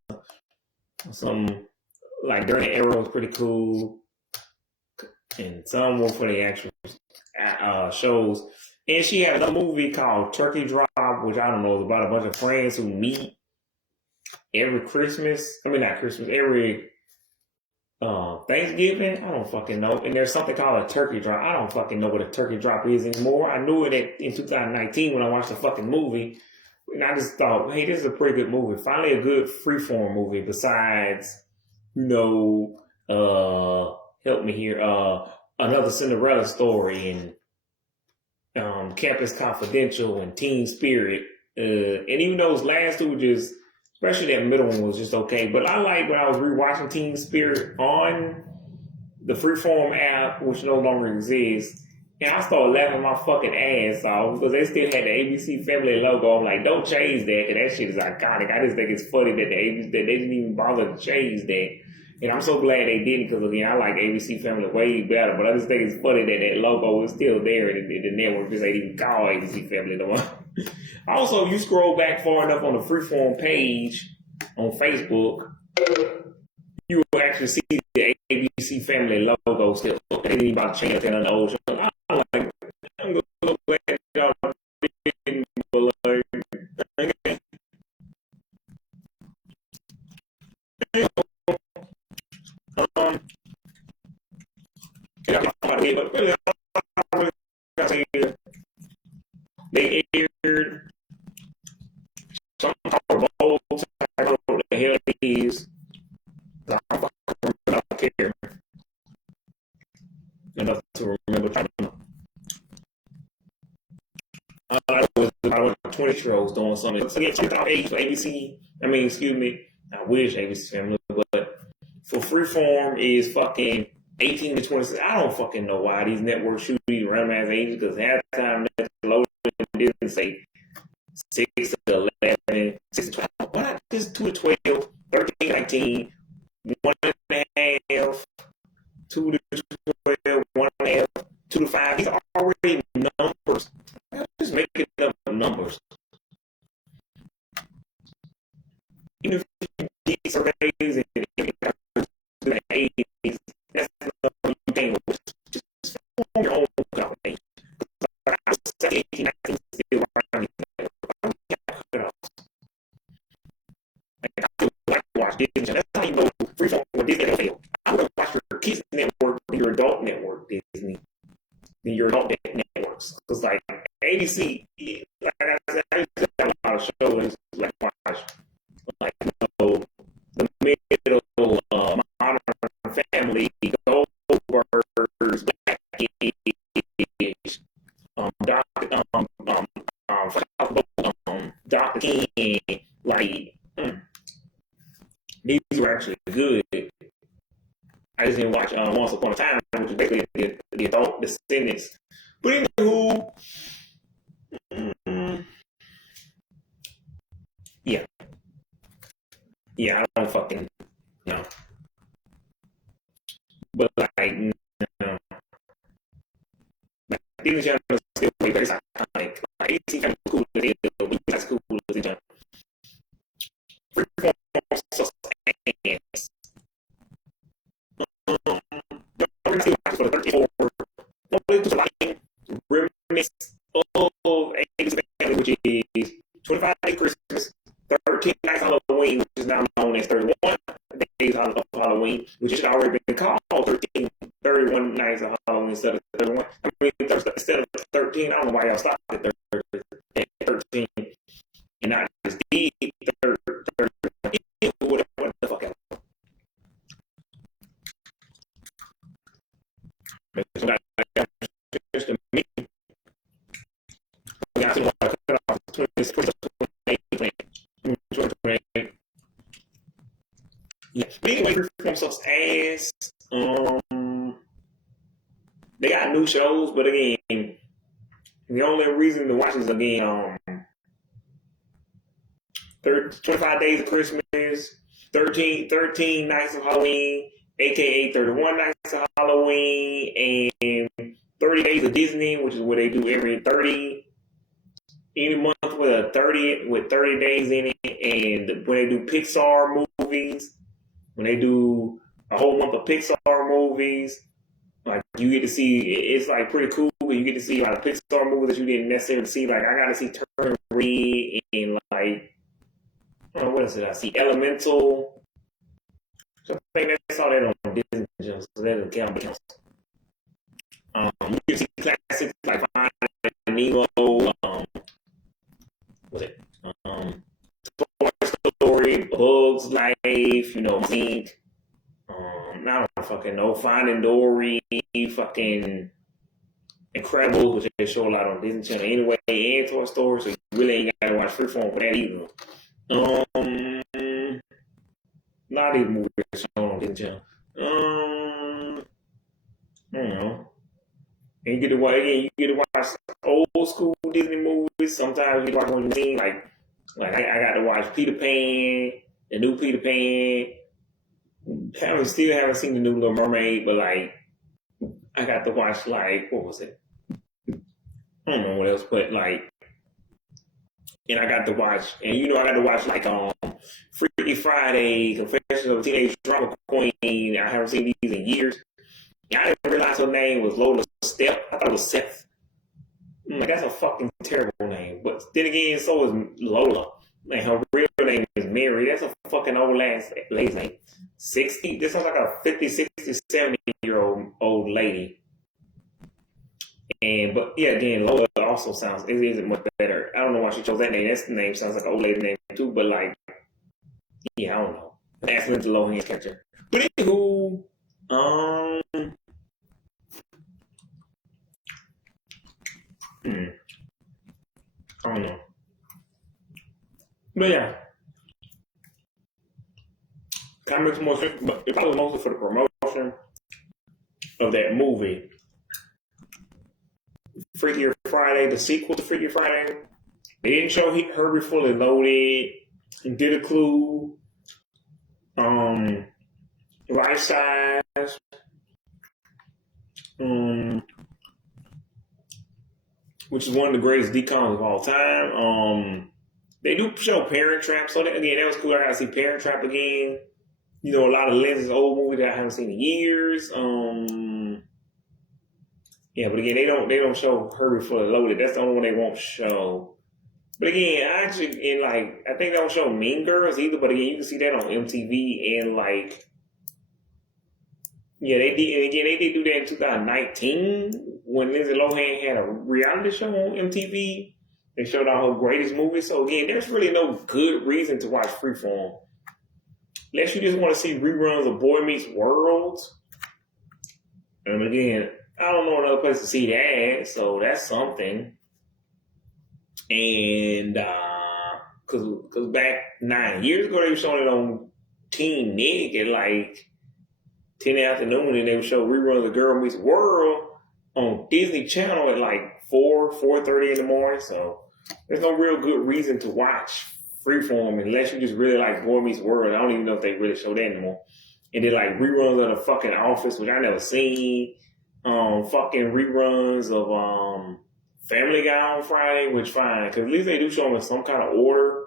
some like during the era was pretty cool, and some were for the actual shows. And she had a movie called Turkey Drop, which I don't know, is about a bunch of friends who meet every Christmas. I mean, not Christmas, every Thanksgiving. I don't fucking know. And there's something called a turkey drop. I don't fucking know what a turkey drop is anymore. I knew it in 2019 when I watched the fucking movie. And I just thought, hey, this is a pretty good movie. Finally a good freeform movie besides, help me here, Another Cinderella Story and Campus Confidential and Teen Spirit. And even those last two were just, especially that middle one was just okay. But I like when I was rewatching Teen Spirit on the Freeform app, which no longer exists. And I started laughing my fucking ass off because they still had the ABC Family logo. I'm like, don't change that, because that shit is iconic. I just think it's funny that that they didn't even bother to change that. And I'm so glad they didn't, because again, I like ABC Family way better. But I just think it's funny that that logo is still there and the network just ain't even called ABC Family no more. Also, you scroll back far enough on the Freeform page on Facebook, you will actually see the ABC Family logo still. They didn't even about to change that on the old show. I'm like, I'm so glad y'all didn't, but like, okay. They aired some Power Bowl, I don't know what the hell it is. I don't care. something. So, yeah, age for ABC. I mean, excuse me. I wish ABC Family, but for Freeform is fucking 18 to 26. I don't fucking know why these networks shoot these random ass ages, because half the time Nickelodeon didn't say 6 to 11, 6 to 12. Why not just 2 to 12, 13, 19, 1.5, 2 to 12, 1.5, 2 to 5. These are already numbers. Just making up numbers. Even if you get surveys and the 80s, that's the you can't just form your own combination. But I was 18, 19, still around. Like, I would like to watch Disney Channel. That's how you know Freeform or Disney failed. I would watch your kids network than your adult network, Disney, than your adult networks. Because like ABC, like I said, I used to have a lot of shows like watch, like the middle, Modern Family, Goldbergs, Blackish, Dr. King, like. These were actually good. I just didn't watch Once Upon a Time, which is basically the adult descendants. But anywho, yeah, I don't fucking know. But like, Disney Channel is still very iconic. Like, it's kind of cool as it is, but it's cool as it is. Freeform sucks ass. For the 34, remnants of ABC Family, which is 25 Days Christmas, 13 Nights Halloween, which is now known as 31 Days of Halloween, which has already been called 31 Nights of Halloween instead of 31. I mean, instead of 13, I don't know why y'all stopped at 13 and not just did 30, whatever the fuck else. Yeah, but anyway, Freeform sucks ass. They got new shows, but again, the only reason to watch is again, 25 Days of Christmas, 13 Nights of Halloween, aka 31 Nights of Halloween, and 30 Days of Disney, which is what they do every 30 month with a 30 days in it. And when they do Pixar movies, when they do a whole month of Pixar movies, like you get to see, it's like pretty cool. You get to see like Pixar movies that you didn't necessarily see. Like I got to see Turn Red and like, I don't know what else did I see? Elemental. So I think I saw that on Disney Channel, so that doesn't count. You can see classics like Finding Nemo. What's it? Toy Story, Bugs Life. You know, Zinc. I don't fucking know. Finding Dory. Fucking Incredibles, which they show a lot on Disney Channel anyway, and Toy Story. So you really ain't gotta watch Freeform for that either. Not even movies shown on Disney Channel. I don't know. And you get to watch old school Disney movies. Sometimes you watch one you've seen, like I got to watch Peter Pan, the new Peter Pan. Still haven't seen the new Little Mermaid, but like I got to watch like what was it? I don't know what else, but like, and I got to watch, and I got to watch like Freaky Friday, Confessions of a Teenage Drama Queen. I haven't seen these in years. I didn't realize her name was Lola Step. I thought it was Seth. Like, that's a fucking terrible name. But then again, so is Lola. And her real name is Mary. That's a fucking old ass lady's name. 60. This sounds like a 50, 60, 70-year-old lady. But yeah, again, Lola also sounds, it isn't much better. I don't know why she chose that name. That name sounds like an old lady name too, but like, yeah, I don't know. That's Lindsay Lohan's character. But anywho, I don't know. But yeah, kind of makes more sense. But it probably mostly for the promotion of that movie, Freakier Friday, the sequel to Freakier Friday. They didn't show Herbie Fully Loaded. Did a Clue. Life Size. Which is one of the greatest decons of all time. They do show Parent Trap, so that was cool. I got to see Parent Trap again. You know, a lot of Lens's old movie that I haven't seen in years. Yeah, but again, they don't show Herbie Fully Loaded. That's the only one they won't show. But again, I think they don't show Mean Girls either. But again, you can see that on MTV and they did do that in 2019 when Lindsay Lohan had a reality show on MTV. They showed all her greatest movies. So again, there's really no good reason to watch Freeform. Unless you just want to see reruns of Boy Meets World. And again, I don't know another place to see that, so that's something. And because back 9 years ago, they were showing it on Teen Nick at 10 in the afternoon, and they would show reruns of Girl Meets World on Disney Channel at 4:30 in the morning. So there's no real good reason to watch Freeform unless you just really like Boy Meets World. I don't even know if they really show that anymore. And then reruns of The Fucking Office, which I never seen. Fucking reruns of Family Guy on Friday, which fine, because at least they do show them in some kind of order.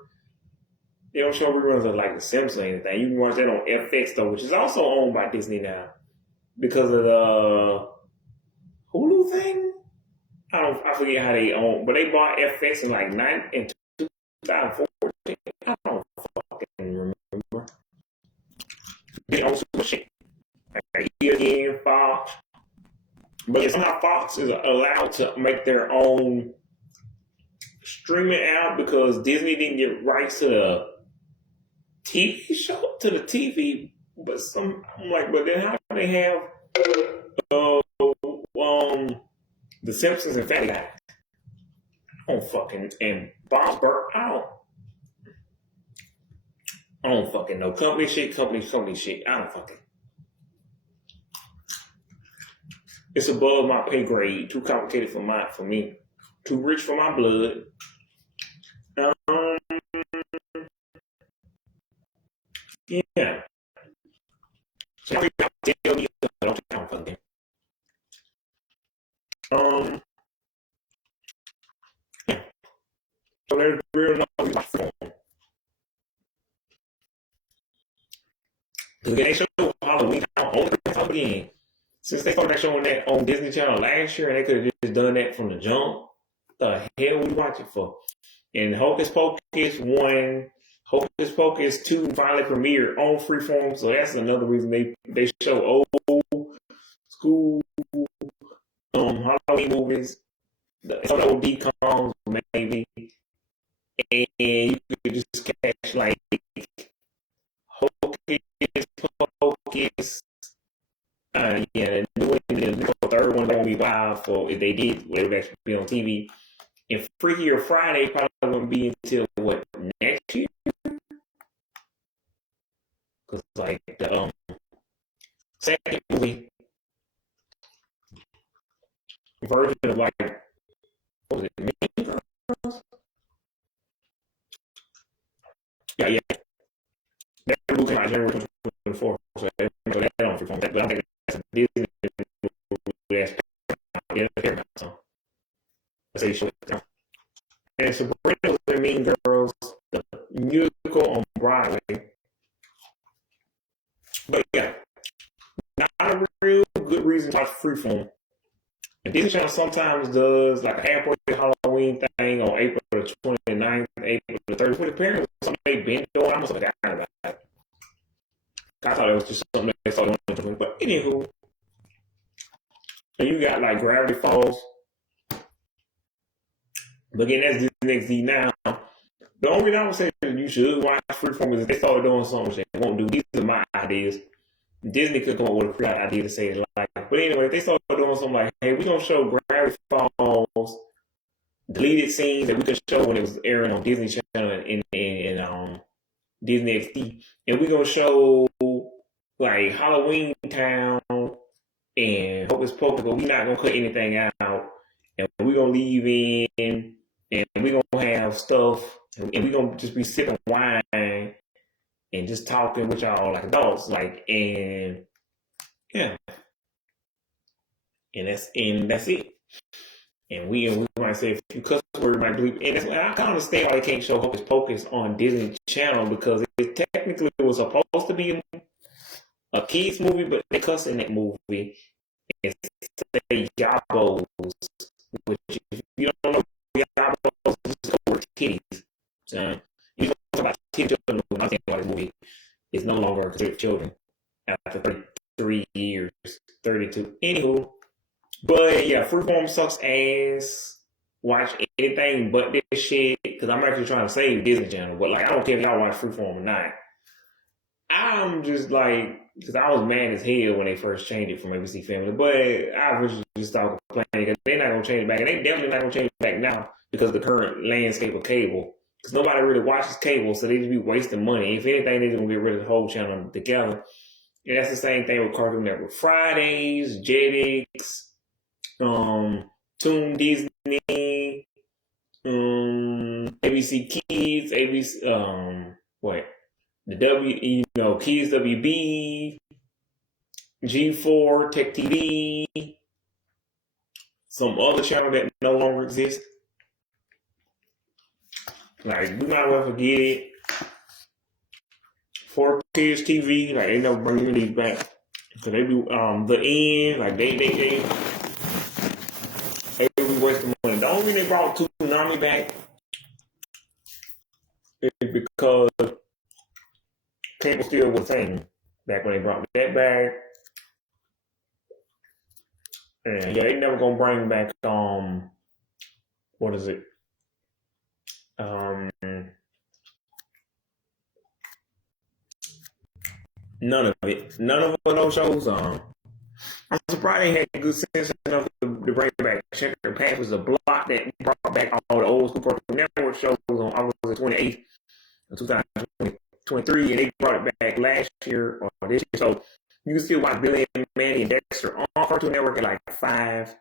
They don't show reruns of The Simpsons or anything. You can watch that on FX though, which is also owned by Disney now because of the Hulu thing. I forget how they own, but they bought FX in 2014. I don't fucking remember. They own super shit. ESPN, Fox. But somehow Fox is allowed to make their own streaming out because Disney didn't get rights to the TV show, to the TV. But but then how do they have The Simpsons and Family Guy? And Bob's Burgers. I don't fucking know. Company shit. I don't fucking. It's above my pay grade. Too complicated for me. Too rich for my blood. Yeah. So tell me I don't count for them. Yeah. So there's real no platform. Because they show Halloween on again. Since they started showing that on Disney Channel last year, and they could have just done that from the jump, the hell we watching for? And Hocus Pocus 1, Hocus Pocus 2 finally premiered on Freeform, so that's another reason they show old school Halloween movies, some old decoms maybe, and you could just catch Hocus Pocus. The third one won't be wild for if they did, it would actually be on TV. And Freakier Friday probably won't be until next year? Because the second movie version of what was it, Mean Girls? Yeah. That movie came out January 2024, so that on Freeform. But I think that's a Disney so let's say show it down. And Sabrina the Mean Girls, the musical on Broadway. But yeah, not a real good reason to watch Freeform. And Disney Channel sometimes does like a halfway Halloween thing on April the 29th, April the 30th, which apparently was something they've been doing. I must have forgotten about it. I thought it was just something they started doing. But anywho, and you got Gravity Falls. But again, that's Disney XD now. The only reason I would say that you should watch Freeform is if they started doing something they won't do. These are my ideas. Disney could come up with a great idea to say it but anyway, if they started doing something hey, we're going to show Gravity Falls deleted scenes that we could show when it was airing on Disney Channel in Disney XD, and we're gonna show like Halloween Town and Hocus Pocus, but we're not gonna cut anything out, and we're gonna leave in, and we're gonna have stuff, and we're gonna just be sipping wine and just talking with y'all like adults, like, and yeah, and that's it. And we might say a few cuss words, might believe, and I can understand why they can't show Hocus Pocus on Disney Channel, because it technically was supposed to be a kids movie, but they cuss in that movie and say Yabos, which if you don't know Yabos, it's over titties. So you don't talk about titty children movie. I'm saying about the movie is no longer considered children after 33 years, 32. Anywho. But yeah, Freeform sucks ass. Watch anything but this shit, because I'm actually trying to save Disney Channel. But like, I don't care if y'all watch Freeform or not. I'm just like, because I was mad as hell when they first changed it from ABC Family. But I was just start complaining because they're not gonna change it back, and they definitely not gonna change it back now because of the current landscape of cable. Because nobody really watches cable, so they just be wasting money. If anything, they're gonna get rid of the whole channel together. And that's the same thing with Cartoon Network Fridays, Jetix. Toon Disney, ABC Kids, Kids WB, G4, Tech TV, some other channel that no longer exists. Like, we might well forget it. For Kids TV, like, they never bring these back. Cause they do, the end, like, they be wasting money. The only reason they brought Toonami back is because cable still was a thing back when they brought that back. And yeah, they never gonna bring back what is it? None of it. None of those shows. I'm surprised they had good sense enough to bring back Checker Patch was a block that brought back all the old school Cartoon Network shows on August 28th of 2023, and they brought it back last year or this year. So you can still watch Billy and Mandy and Dexter on Cartoon Network at like 5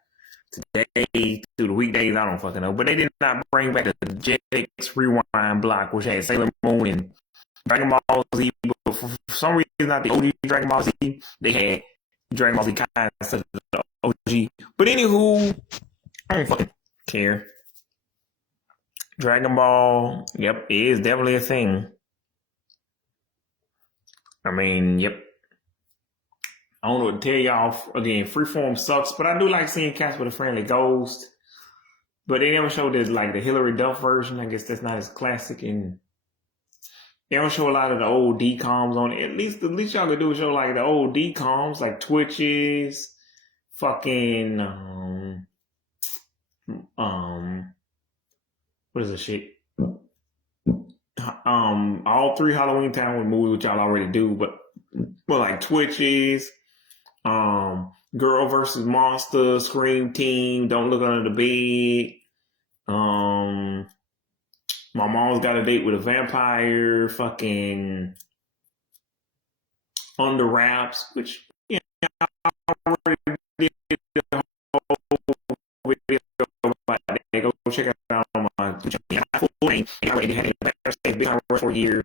today through the weekdays. I don't fucking know. But they did not bring back the Jetix Rewind block, which had Sailor Moon and Dragon Ball Z. But for some reason, not the OG Dragon Ball Z. They had Dragon Ball Z Kai instead of the OG. But anywho, I don't fucking care. Dragon Ball, yep, it is definitely a thing. I mean, yep. I don't know what to tell y'all. Again, Freeform sucks, but I do like seeing Casper the Friendly Ghost. But they never showed this, like the Hillary Duff version. I guess that's not as classic, and they don't show a lot of the old DComs on it. At least y'all could do is show like the old DComs, like Twitches, fucking what is this shit? All 3 Halloween Town movies, which y'all already do, but like Twitches, Girl versus Monster, Scream Team, Don't Look Under the Bed, My Mom's Got a Date with a Vampire, fucking Under Wraps, which I already did the whole video about that. Go check it out on my channel. Full name. I already had it back big on for years,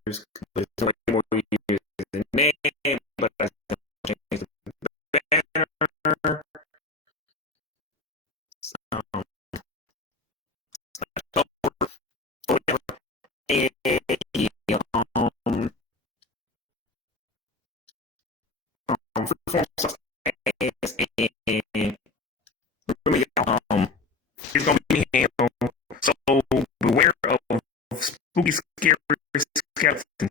but it's like more years than that. But I changed the banner. It's gonna be hell. So beware of spooky, scary skeletons.